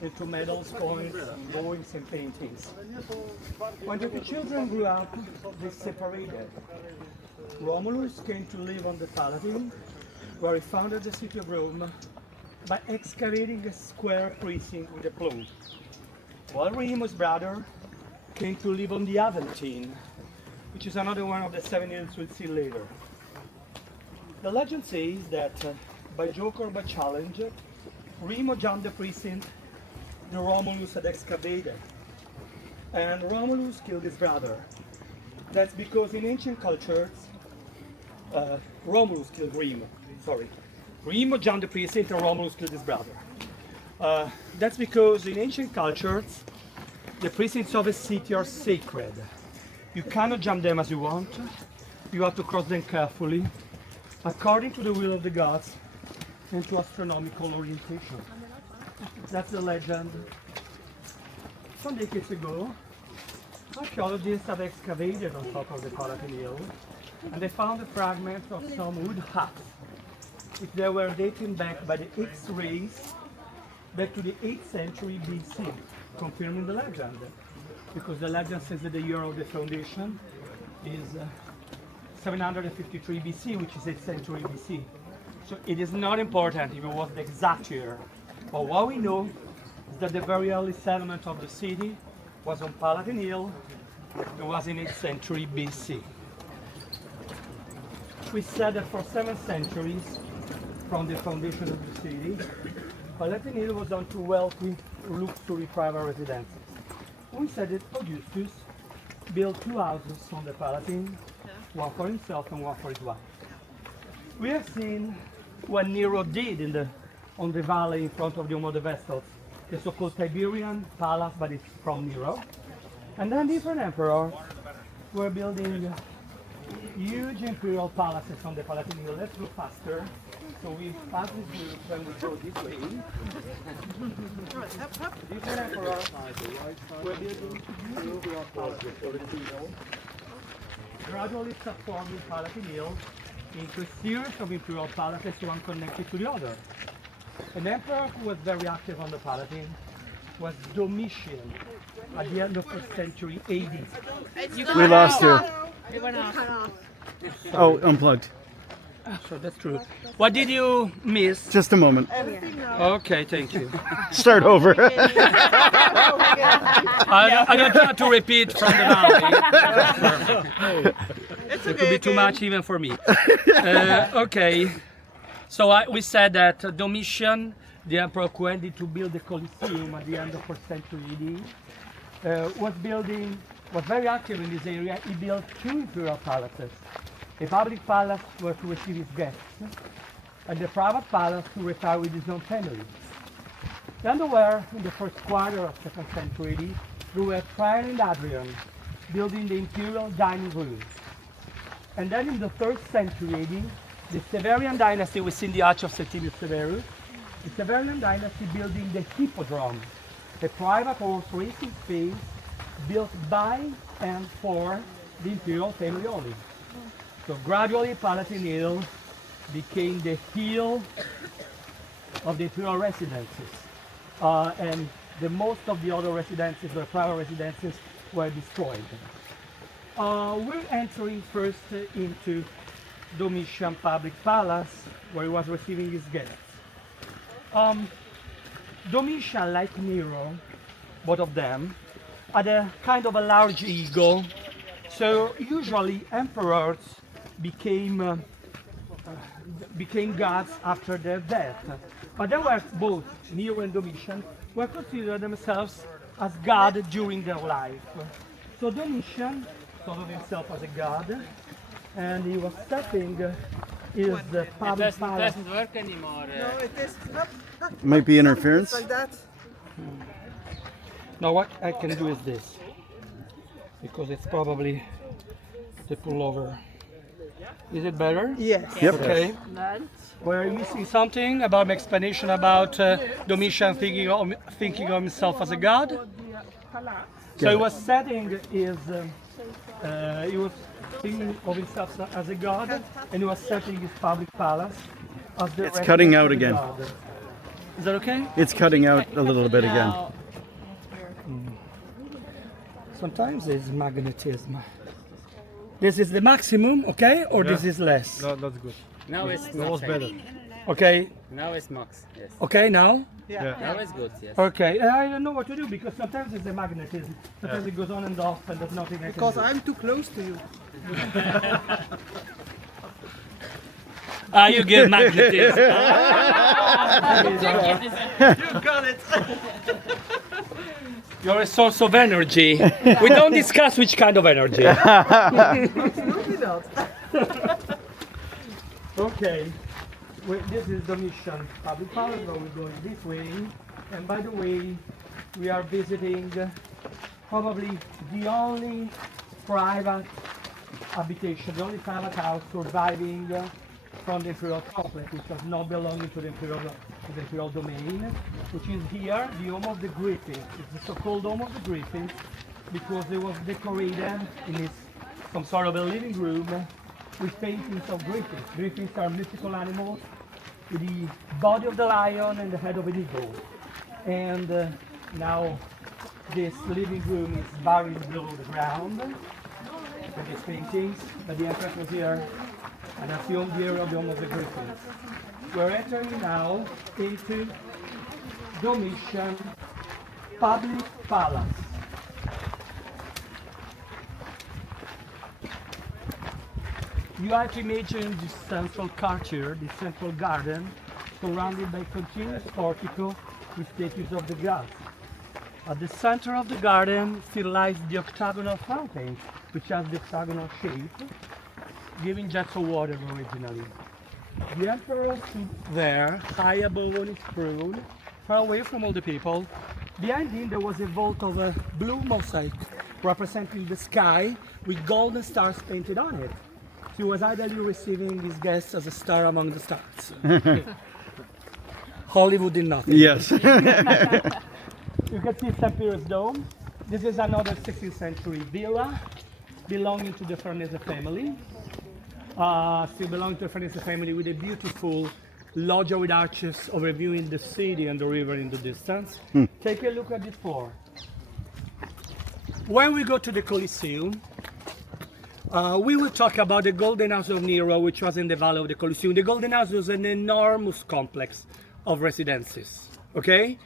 into medals, coins, drawings, and paintings. When the two children grew up, they separated. Romulus came to live on the Palatine, where he founded the city of Rome by excavating a square precinct with a plough. While Remus' brother came to live on the Aventine, which is another one of the 7 hills we'll see later. The legend says that by joke or by challenge, Remo jumped the precinct the Romulus had excavated, and Romulus killed his brother. That's because in ancient cultures, Romulus killed Remo. Sorry, Remo jumped the precinct and Romulus killed his brother. That's because in ancient cultures, the precincts of a city are sacred. You cannot jump them as you want. You have to cross them carefully, according to the will of the gods and to astronomical orientation. That's the legend. Some decades ago, archaeologists have excavated on top of the Palatine Hill, and they found the fragments of some wood huts, which they were dating back by the X-rays back to the 8th century BC, confirming the legend. Because the legend says that the year of the foundation is 753 BC, which is 8th century BC. So it is not important if it was the exact year. But what we know is that the very early settlement of the city was on Palatine Hill. It was in 8th century BC. We said that for 7 centuries, from the foundation of the city, Palatine Hill was home to wealthy luxury private residences. We said that Augustus built 2 houses on the Palatine, one for himself and one for his wife. We have seen what Nero did on the valley in front of the Uomo de Vestals, the so-called Tiberian palace, but it's from Nero. And then different emperors were building huge imperial palaces on the Palatine Hill. Let's go faster. So we pass this route when we go this way. Different emperors were building huge imperial palaces for the Hill, gradually transforming Palatine Hill into a series of imperial palaces, one connected to the other. An emperor who was very active on the Palatine was Domitian at the end of the century AD. We lost you. It went off. Oh, unplugged. So that's true. What did you miss? Just a moment. Okay, thank you. Start over. I don't try to repeat from the valley. It could be too much even for me. Okay. So we said that Domitian, the emperor who ended to build the Colosseum at the end of 4th century AD, was very active in this area. He built 2 imperial palaces. A public palace where to receive his guests, and a private palace to retire with his own family. Then there were, in the first quarter of 2nd century AD, there were Trajan and Hadrian building the imperial dining rooms. And then in the 3rd century AD, the Severian dynasty, we see in the Arch of Septimius Severus, It's the Verlan dynasty building the Hippodrome, a private horse racing space built by and for the imperial family only. So gradually Palatine Hill became the heel of the imperial residences. And most of the other residences, the private residences, were destroyed. We're entering first into Domitian Public Palace, where he was receiving his guests. Domitian, like Nero, both of them, had a kind of a large ego. So usually emperors became gods after their death. But they were both, Nero and Domitian, were considered themselves as god during their life. So Domitian thought of himself as a god, and he was setting his public palace. Doesn't work anymore. No, it is not Might be interference. like that. Now what I can do is this, because it's probably the pullover. Is it better? Yes. Yep. Okay. We're missing something about my explanation about Domitian thinking of himself as a god. So he was setting his, he was thinking of himself as a god, and he was setting his public palace as the It's cutting residence out of the again. god. Is that okay? It's cutting out a little bit again. Now, Sometimes there's magnetism. This is the maximum, okay, or this is less? That's good. Now it's That was better. Okay, Now it's max. Yes. okay now? Now it's good. Yes. Okay, I don't know what to do because sometimes it's the magnetism. Sometimes it goes on and off and there's nothing I Because can do. I'm too close to you. You give magnetism. You got it. You're a source of energy. We don't discuss which kind of energy. Absolutely not. Okay, this is Domitian Public Palace, so we're going this way. And by the way, we are visiting probably the only private habitation, the only private house surviving from the imperial complex, which was not belonging to the imperial domain, which is here, the home of the Griffins. It's the so-called home of the Griffins because it was decorated in some sort of a living room with paintings of griffins. Griffins are mythical animals with the body of the lion and the head of an eagle. And now this living room is buried below the ground with these paintings, but the empress was here, and that's the only area of the home of the griffins. We're entering now into Domitian Public Palace. You have to imagine this central courtyard, this central garden, surrounded by continuous portico with statues of the gods. At the center of the garden still lies the octagonal fountain, which has the octagonal shape, giving jets of water originally. The emperor stood there, high above on his throne, far away from all the people. Behind him there was a vault of a blue mosaic representing the sky with golden stars painted on it. He was ideally receiving his guests as a star among the stars. Hollywood did nothing. Yes. You can see St. Peter's Dome. This is another 16th century villa belonging to the Farnese family. Still belonging to the Farnese family with a beautiful loggia with arches overviewing the city and the river in the distance. Take a look at this floor. When we go to the Colosseum, we will talk about the Golden House of Nero, which was in the Valley of the Colosseum. The Golden House was an enormous complex of residences, okay?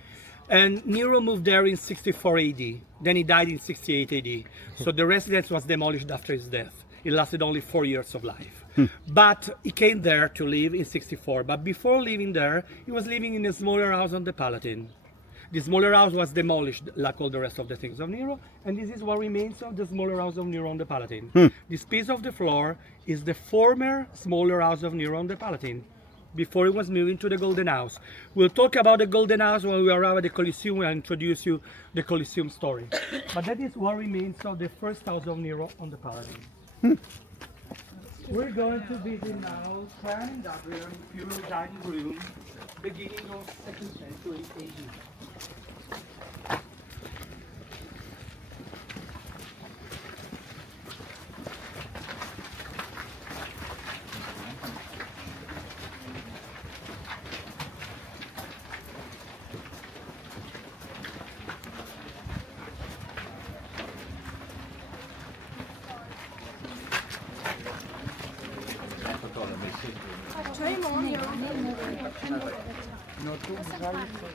And Nero moved there in 64 AD. Then he died in 68 AD. So the residence was demolished after his death. It lasted only 4 years of life. But he came there to live in 64. But before living there, he was living in a smaller house on the Palatine. The smaller house was demolished like all the rest of the things of Nero, and this is what remains of the smaller house of Nero on the Palatine. This piece of the floor is the former smaller house of Nero on the Palatine, before it was moving to the Golden House. We'll talk about the Golden House when we arrive at the Colosseum and introduce you the Colosseum story. But that is what remains of the first house of Nero on the Palatine. We're going to visit now Crown Industrial Imperial Dining Room, beginning of 2nd century AD.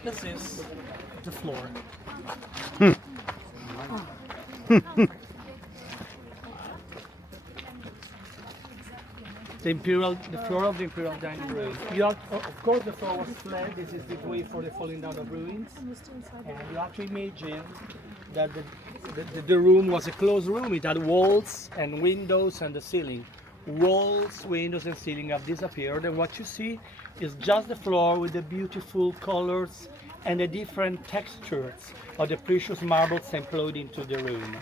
This is the floor. The floor of the Imperial Dining Room. Of course, the floor was flat. This is the way for the falling down of ruins. And you have to imagine that the room was a closed room. It had walls and windows and the ceiling. Walls, windows, and ceiling have disappeared, and what you see is just the floor with the beautiful colors and the different textures of the precious marbles employed into the room.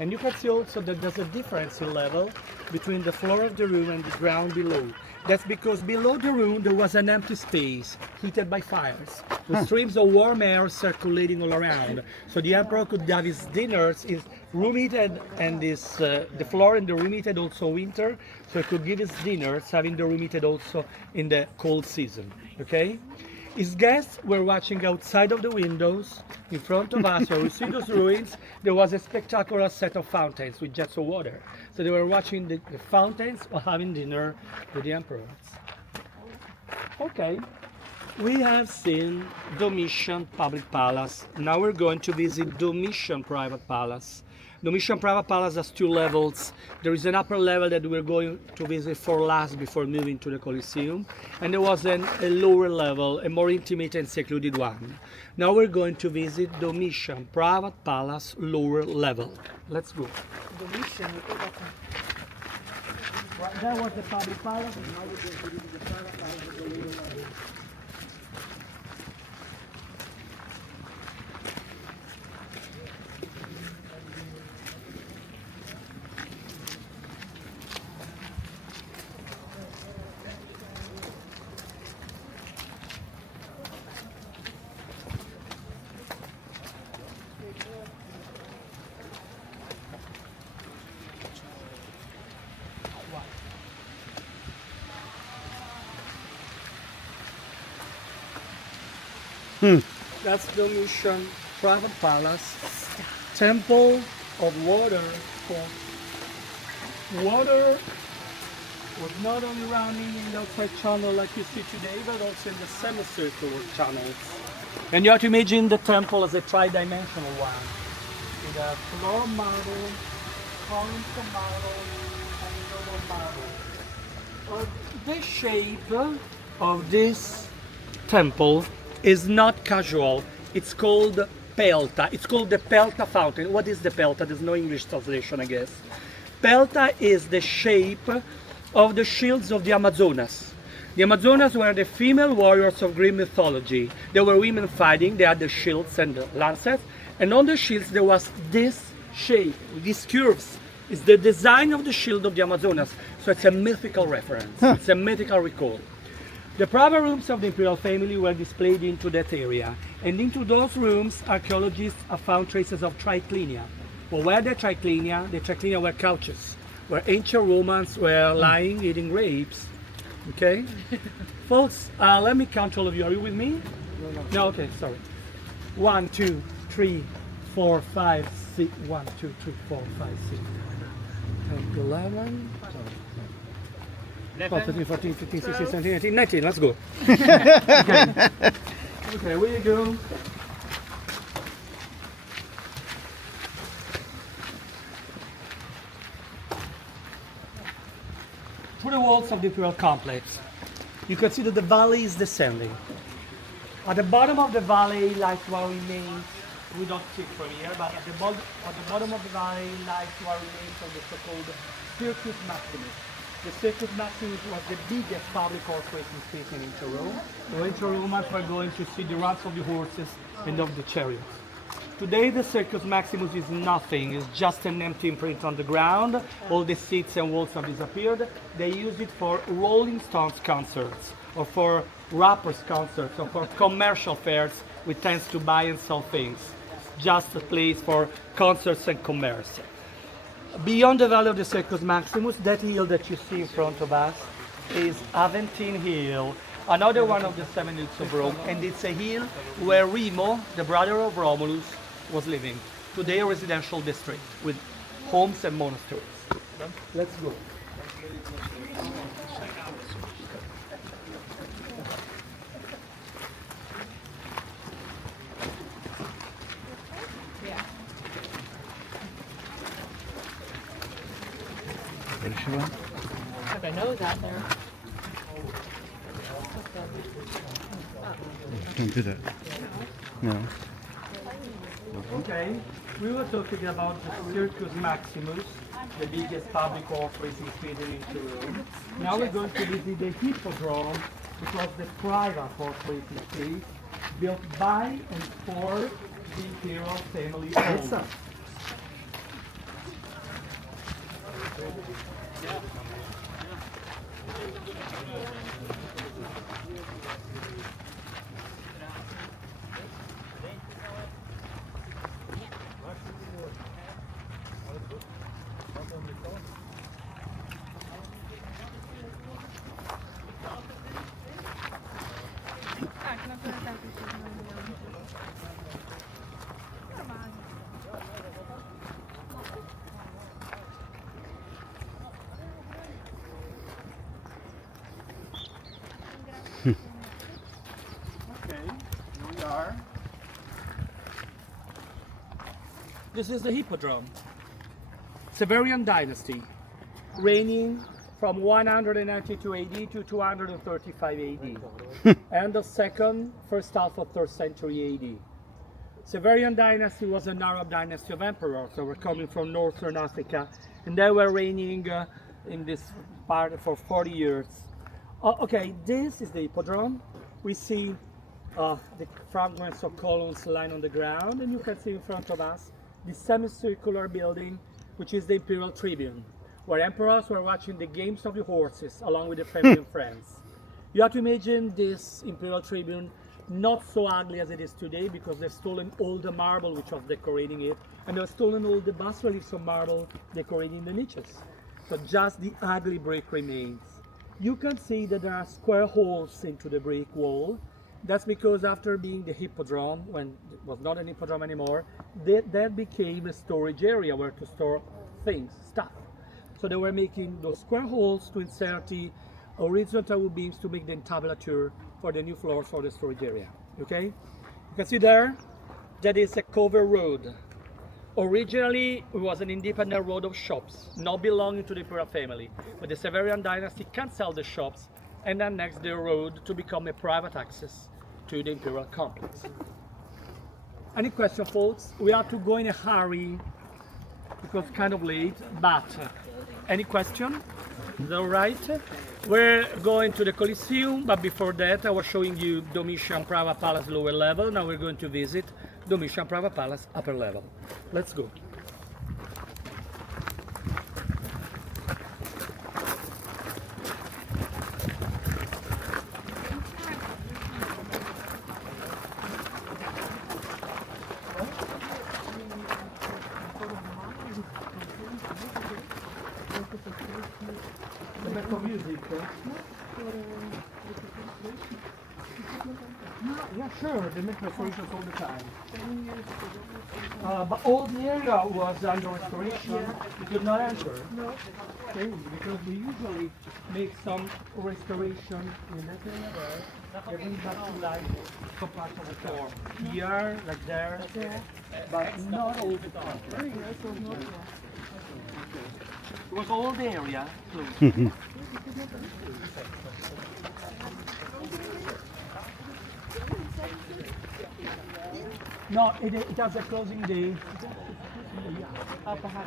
And you can see also that there's a difference in level between the floor of the room and the ground below. That's because below the room there was an empty space heated by fires, with streams of warm air circulating all around. So the emperor could have his dinners, his room heated, and the floor in the room heated also winter, so he could give his dinners having the room heated also in the cold season. Okay? His guests were watching outside of the windows. In front of us, where we see those ruins, there was a spectacular set of fountains with jets of water. So they were watching the fountains or having dinner with the emperors. Okay, we have seen Domitian Public Palace. Now we're going to visit Domitian Private Palace. Domitian Private Palace has 2 levels. There is an upper level that we're going to visit for last before moving to the Colosseum. And there was a lower level, a more intimate and secluded one. Now we're going to visit Domitian Private Palace lower level. Let's go. Domitian, Right, that was the public palace, and now we're going to visit the private palace at the lower level. That's Domitian Private Palace, Temple of Water. Water was not only running in the outside channel like you see today, but also in the semicircular channels. And you have to imagine the temple as a tri-dimensional one, with a floor marble, columns of marble, and normal marble. The shape of this temple is not casual. It's called Pelta. It's called the Pelta fountain. What is the Pelta? There's no English translation, I guess. Pelta is the shape of the shields of the Amazonas. The Amazonas were the female warriors of Greek mythology. They were women fighting. They had the shields and the lancets. And on the shields there was this shape, these curves. It's the design of the shield of the Amazonas. So it's a mythical reference. It's a mythical recall. The private rooms of the imperial family were displayed into that area, and into those rooms archaeologists have found traces of triclinia. Well, where the triclinia? The triclinia were couches, where ancient Romans were lying eating grapes. Okay? Folks, let me count all of you. Are you with me? No, okay, sorry. 1, 2, 3, 4, 5, 6. 1, 2, 3, 4, 5, 6. 10, 11. 12, 13, 14, 15, 16, 17, 18, 19. Let's go. Okay. Okay, we go. Through the walls of the imperial complex, you can see that the valley is descending. At the bottom of the valley lies what remains, we don't see it from here, but at the bottom of the valley lies what remains of the so-called Circus Maximus. The Circus Maximus was the biggest public horse racing space in ancient Rome. The ancient Romans were going to see the runs of the horses and of the chariots. Today the Circus Maximus is nothing, it's just an empty imprint on the ground. All the seats and walls have disappeared. They use it for Rolling Stones concerts, or for rappers concerts, or for commercial fairs which tends to buy and sell things. It's just a place for concerts and commerce. Beyond the valley of the Circus Maximus, that hill that you see in front of us is Aventine Hill, another one of the 7 hills of Rome, and it's a hill where Remo, the brother of Romulus, was living. Today a residential district with homes and monasteries. Let's go. I know that there. Don't do that. No. Okay, we were talking about the Circus Maximus, the biggest public horse racing speed in Rome. Now we're going to visit the Hippodrome, which was the private horse racing speed built by and for the imperial family. Home. Okay, here we are. This is the Hippodrome. Severian dynasty, reigning from 192 AD to 235 AD, and the first half of 3rd century AD. Severian dynasty was an Arab dynasty of emperors that were coming from northern Africa, and they were reigning in this part for 40 years. Okay, this is the Hippodrome. We see the fragments of columns lying on the ground, and you can see in front of us the semicircular building, which is the Imperial Tribune, where emperors were watching the games of the horses along with their family and friends. You have to imagine this Imperial Tribune not so ugly as it is today, because they've stolen all the marble which was decorating it, and they've stolen all the bas-reliefs of marble decorating the niches. So just the ugly brick remains. You can see that there are square holes into the brick wall. That's because after being the Hippodrome, when it was not an Hippodrome anymore, that became a storage area where to store things, stuff. So they were making those square holes to insert the horizontal beams to make the entablature for the new floors for the storage area. Okay? You can see there, that is a cover road. Originally, it was an independent road of shops, not belonging to the imperial family. But the Severian dynasty cancelled the shops and annexed the road to become a private access to the imperial complex. Any question, folks? We have to go in a hurry because it's kind of late, but any question? Is that all right? We're going to the Colosseum, but before that I was showing you Domitian Private Palace lower level. Now we're going to visit Domitian Private Palace upper level. Let's go. Yeah, sure, they make restorations all the time. But all the area was under restoration. You could not enter. No. Okay, because we usually make some restoration in that area there. Getting back to life some parts of the form. Here, like there, but not all the time. It was all the area closed. No, it has a closing day.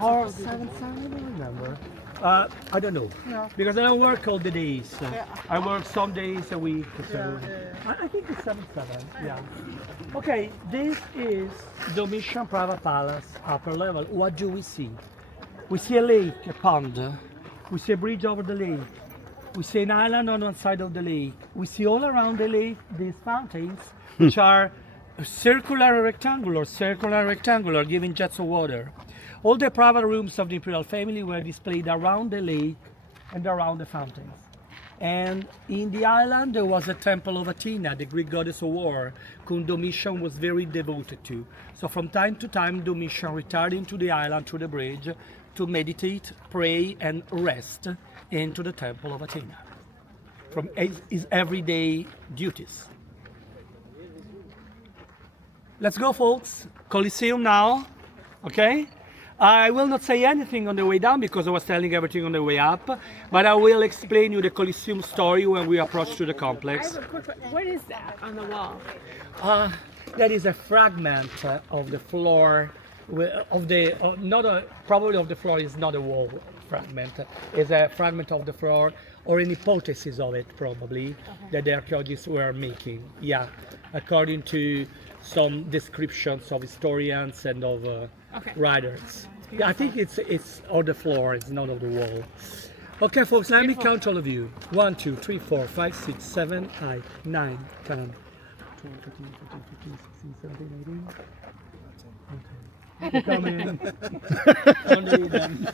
Or 7, I don't remember. I don't know. No. Because I don't work all the days. Yeah. I work some days a week. So Yeah. I think it's 7/7. Yeah. Okay, this is Domitian Prava Palace, upper level. What do we see? We see a lake, a pond. We see a bridge over the lake. We see an island on one side of the lake. We see all around the lake these fountains, which are circular and rectangular, giving jets of water. All the private rooms of the imperial family were displayed around the lake and around the fountains. And in the island there was a temple of Athena, the Greek goddess of war, whom Domitian was very devoted to. So from time to time Domitian retired into the island through the bridge to meditate, pray and rest into the temple of Athena from his everyday duties. Let's go, folks. Colosseum now, okay? I will not say anything on the way down because I was telling everything on the way up, but I will explain you the Colosseum story when we approach to the complex. What is that on the wall? That is a fragment of the floor, probably of the floor is not a wall fragment, it's a fragment of the floor or an hypothesis of it probably that the archaeologists were making, yeah, according to some descriptions of historians and of writers. Yeah, I think it's on the floor, it's not on the wall. Okay, folks, let me count all of you. 1, 2, 3, 4, 5, 6, 7, 8, 9, 10, 12, 13, 14, 15, 16, 17, 18. Okay. Come in. Only them.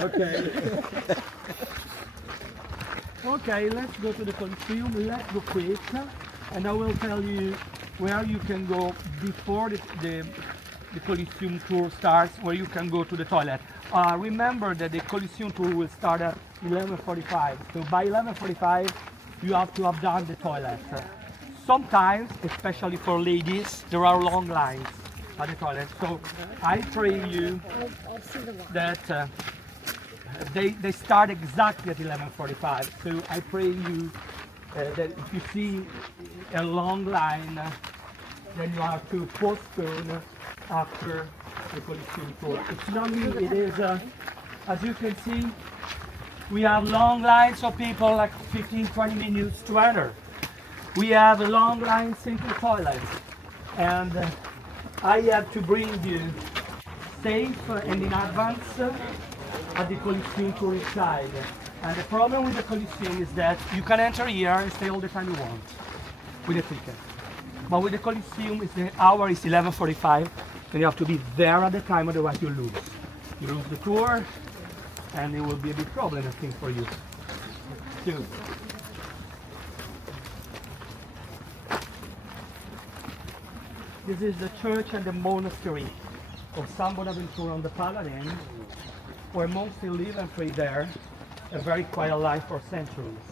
Okay. Okay, let's go to the Colosseum. Let's go quick, and I will tell you where you can go before the Colosseum tour starts, where you can go to the toilet. Remember that the Colosseum tour will start at 11:45. So by 11:45, you have to have done the toilet. Sometimes, especially for ladies, there are long lines at the toilet. So I pray you that they start exactly at 11:45. So I pray you that if you see a long line, then you have to postpone after the Colosseum tour. It's not new, it is, as you can see, we have long lines of people, like 15-20 minutes to enter. We have long lines into the toilet, and I have to bring you safe and in advance at the Colosseum tour inside. And the problem with the Colosseum is that you can enter here and stay all the time you want with a ticket. But with the Colosseum, the hour is 11:45, and you have to be there at the time, otherwise you lose. You lose the tour, and it will be a big problem, I think, for you too. This is the church and the monastery of San Bonaventura on the Paladin, where monks still live and pray there, a very quiet life for centuries.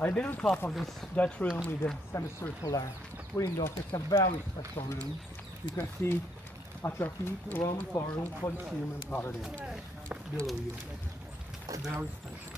I've been on top of that room with the semicircular windows. It's a very special room. You can see at your feet Roman Forum, Colosseum and Paladin below you. Very special.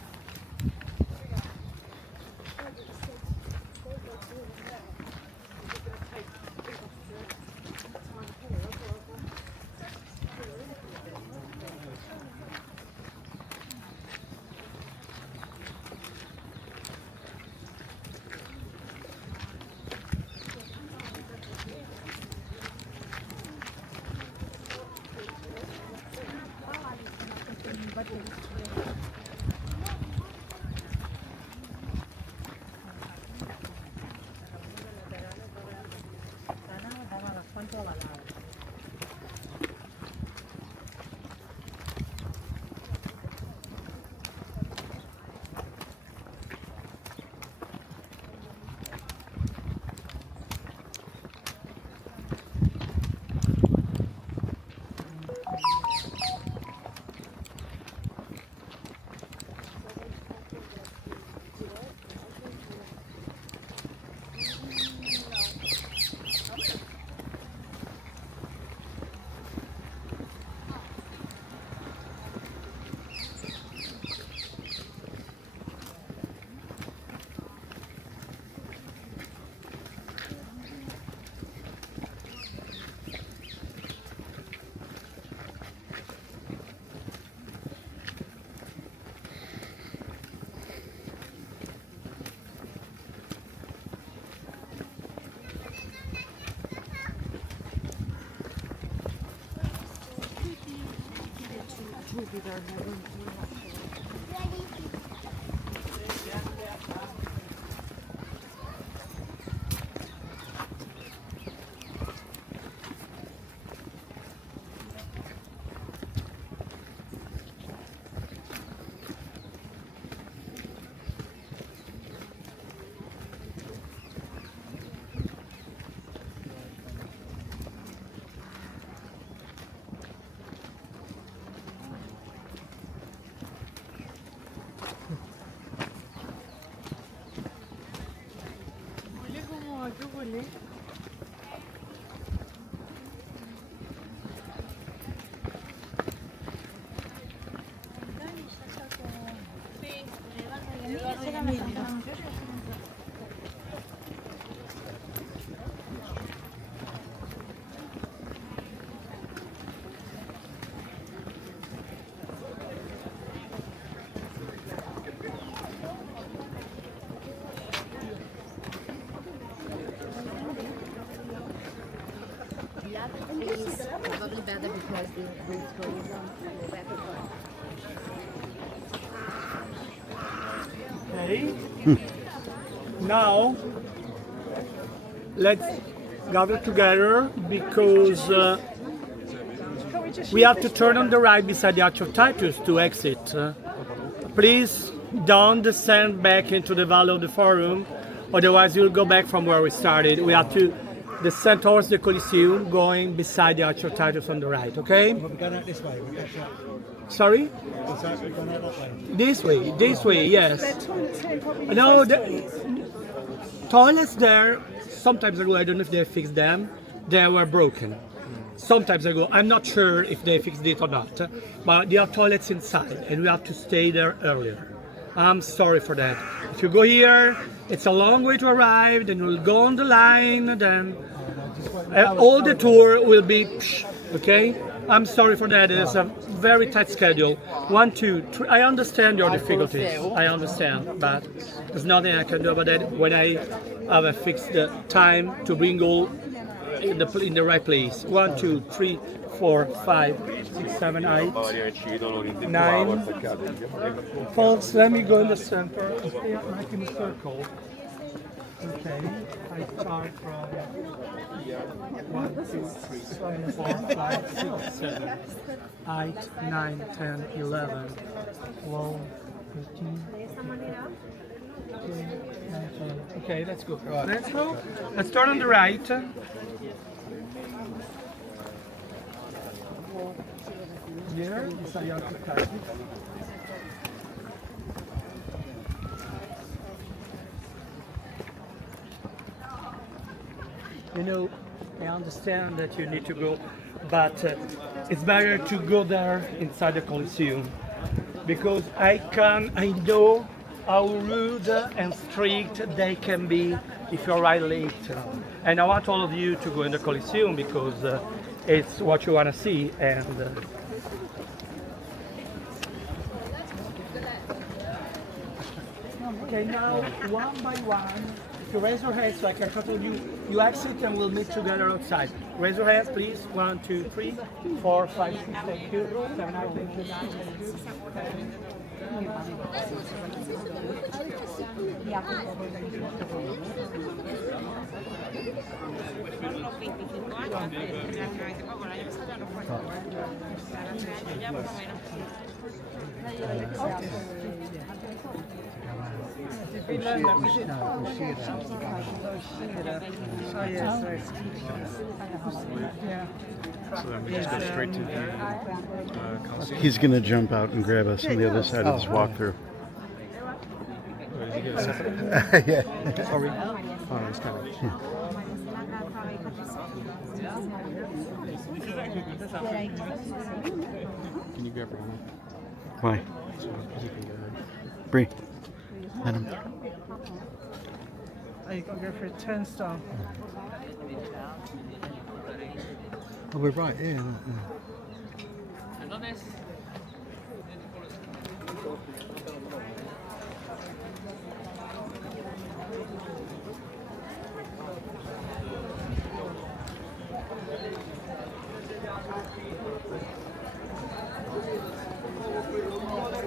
Probably better because the roots go Okay. Now, let's gather together because we have to turn on the right beside the Arch of Titus to exit. Please don't descend back into the Valley of the Forum, otherwise you'll go back from where we started. We have to descend towards the Colosseum, going beside the Arch of Titus on the right, okay? We're going out this way. We're Sorry? going out that way. This way, yes. No, the toilets there, sometimes ago, I don't know if they fixed them, they were broken. Sometimes ago, I'm not sure if they fixed it or not, but there are toilets inside and we have to stay there earlier. I'm sorry for that. If you go here, it's a long way to arrive, then you'll go on the line, then all the tour will be, okay? I'm sorry for that, it's a very tight schedule. 1, 2, 3, I understand your difficulties, I understand, but there's nothing I can do about that when I have a fixed time to bring all in the right place. 1, 2, 3, 4, 5, 6, 7, 8, 9. Folks, let me go in the center and stay like in a circle. Okay, I start from 1, 2, 3, 4, 5, 6, 7, 8, 9, 10, 11, 12, 13. Okay, let's go. Let's go. Let's start on the right. Here, beside the Arch of Titus. You know, I understand that you need to go, but it's better to go there inside the Colosseum because I know how rude and strict they can be if you arrive late. And I want all of you to go in the Colosseum because it's what you want to see. And okay, now one by one, if you raise your hands so I can control you, you exit and we'll meet together outside. Raise your hands, please. 1, 2, 3, 4, 5, 6, thank you. 7, 8, thank you. 9, thank you. So then we just go straight to the Coliseum. He's going to jump out and grab us on the other side of this walkthrough. Did you get a separate? Yeah. Sorry. Oh, it's coming. Can you grab her? Why? So you can go ahead. Bree, let him. Oh, you can go for a turnstile. Oh, we're right here.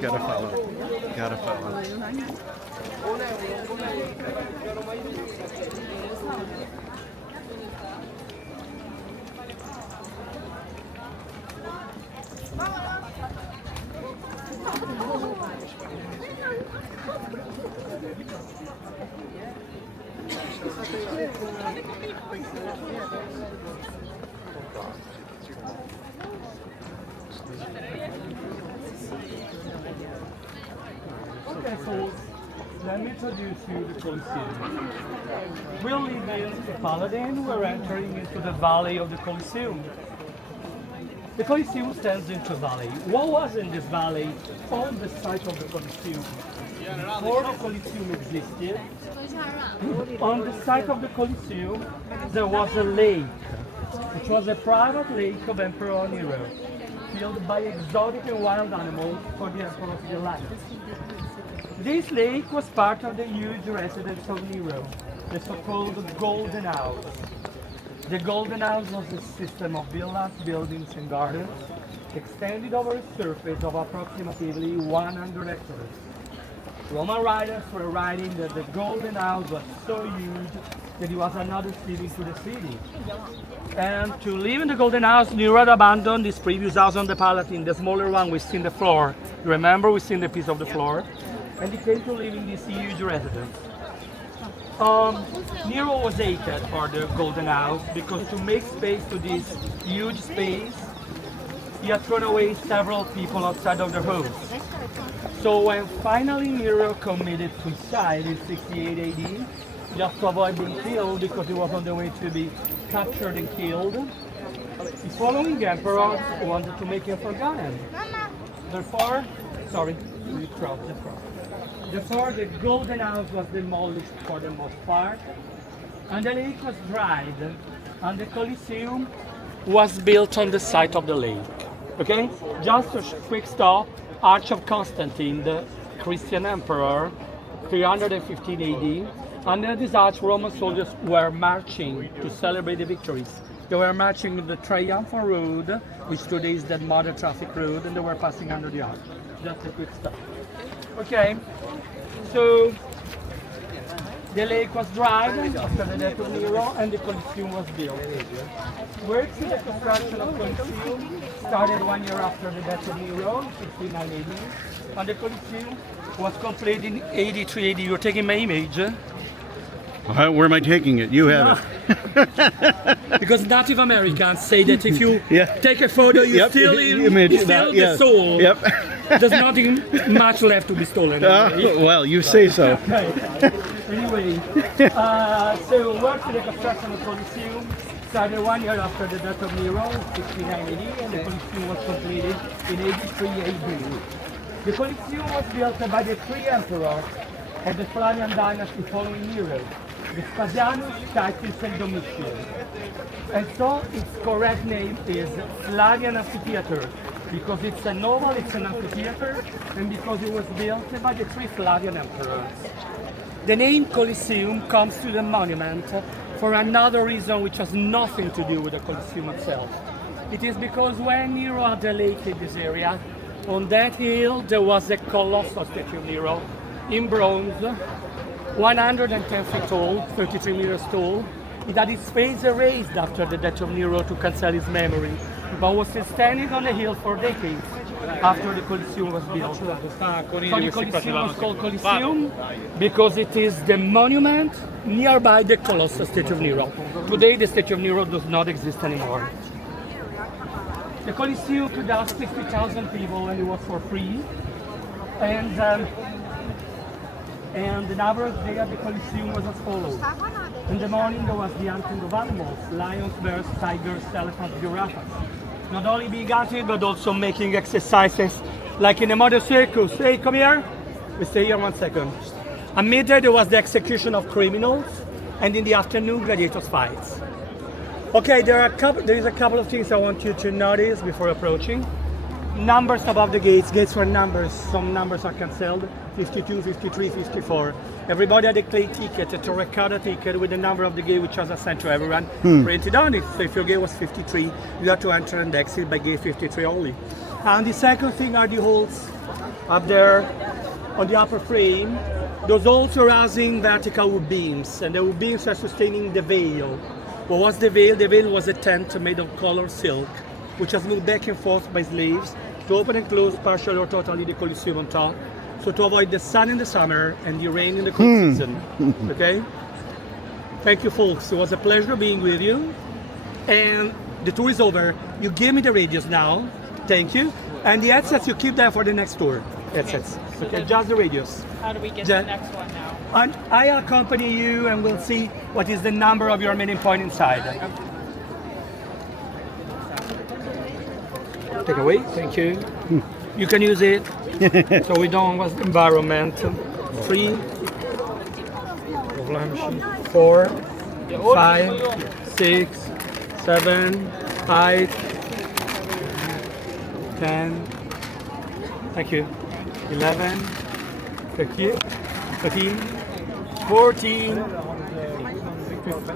Gotta follow. Gotta follow. Okay, so let me introduce you to the Colosseum. We're leaving the Paladin, we're entering into the valley of the Colosseum. The Colosseum stands into a valley. What was in this valley on the site of the Colosseum? Before the Colosseum existed, on the site of the Colosseum there was a lake, which was a private lake of Emperor Nero, filled by exotic and wild animals for the Emperor's delight. This lake was part of the huge residence of Nero, the so-called Golden House. The Golden House was a system of villas, buildings and gardens extended over a surface of approximately 100 hectares. Roman writers were writing that the Golden House was so huge that it was another city to the city. And to live in the Golden House, Nero had abandoned his previous house on the Palatine, the smaller one we see in the floor. You remember we see the piece of the floor? And he came to live in this huge residence. Nero was hated for the Golden House because to make space to this huge space, he had thrown away several people outside of the house. So when finally Nero committed suicide in 68 AD, just to avoid being killed because he was on the way to be captured and killed, his following emperor wanted to make him forgotten. Therefore, sorry, we dropped the frog. Therefore, the Golden House was demolished for the most part, and the lake was dried, and the Colosseum was built on the site of the lake. Okay? Just a quick stop. Arch of Constantine, the Christian emperor, 315 AD. Under this arch, Roman soldiers were marching to celebrate the victories. They were marching on the Triumphal Road, which today is the modern traffic road, and they were passing under the arch. Just a quick stop. Okay, so the lake was dried after the death of Nero, and the Colosseum was built. Works in the construction of Colosseum started 1 year after the death of Nero, 69 AD, and the Colosseum was completed in 83 AD. You're taking my image? Where am I taking it? You have it. Because Native Americans say that if you take a photo, you steal the soul. Yep. There's nothing much left to be stolen. Well, you say so. Anyway, so work in the construction of the Colosseum started 1 year after the death of Nero, 69 AD, and the Colosseum was completed in 83 AD. The Colosseum was built by the three emperors of the Flavian dynasty following Nero, Vespasianus, Titus, and Domitian. And so its correct name is Flavian Amphitheater, because it's a novel, it's an amphitheater, and because it was built by the three Flavian emperors. The name Colosseum comes to the monument for another reason which has nothing to do with the Colosseum itself. It is because when Nero had a lake in this area, on that hill there was a colossal statue of Nero in bronze, 110 feet tall, 33 meters tall. It had its face erased after the death of Nero to cancel his memory, but was still standing on the hill for decades after the Colosseum was built. So the Colosseum was called Colosseum because it is the monument nearby the colossal statue of Nero. Today the statue of Nero does not exist anymore. The Colosseum could house 60,000 people and it was for free. And the average day at the Colosseum was as follows. In the morning there was the hunting of animals, lions, bears, tigers, elephants, giraffes. Not only being hunted, but also making exercises like in a modern circus. Hey, come here. We stay here 1 second. At midday there was the execution of criminals, and in the afternoon gladiators fights. Okay, there is a couple of things I want you to notice before approaching. Numbers above the gates. Gates were numbers. Some numbers are cancelled. 52, 53, 54. Everybody had a clay ticket, a terracotta ticket with the number of the gate which was assigned to everyone printed on it. So if your gate was 53, you had to enter and exit by gate 53 only. And the second thing are the halls Up there on the upper frame, there's also housing vertical wood beams, and the wood beams are sustaining the veil. What was the veil? The veil was a tent made of colored silk, which has moved back and forth by slaves to open and close partially or totally the Colosseum on top, so to avoid the sun in the summer and the rain in the cold season. Okay? Thank you, folks. It was a pleasure being with you. And the tour is over. You gave me the radios now. Thank you. And the headsets you keep there for the next tour. Headsets. Okay, just the radios. How do we get to the next one now? And I accompany you and we'll see what is the number of your meeting point inside. Take away. Thank you. You can use it. So we don't want the environment. 3, 4, 5, 6, 7, 8, 10. Thank you. 11, 13, 14, 15.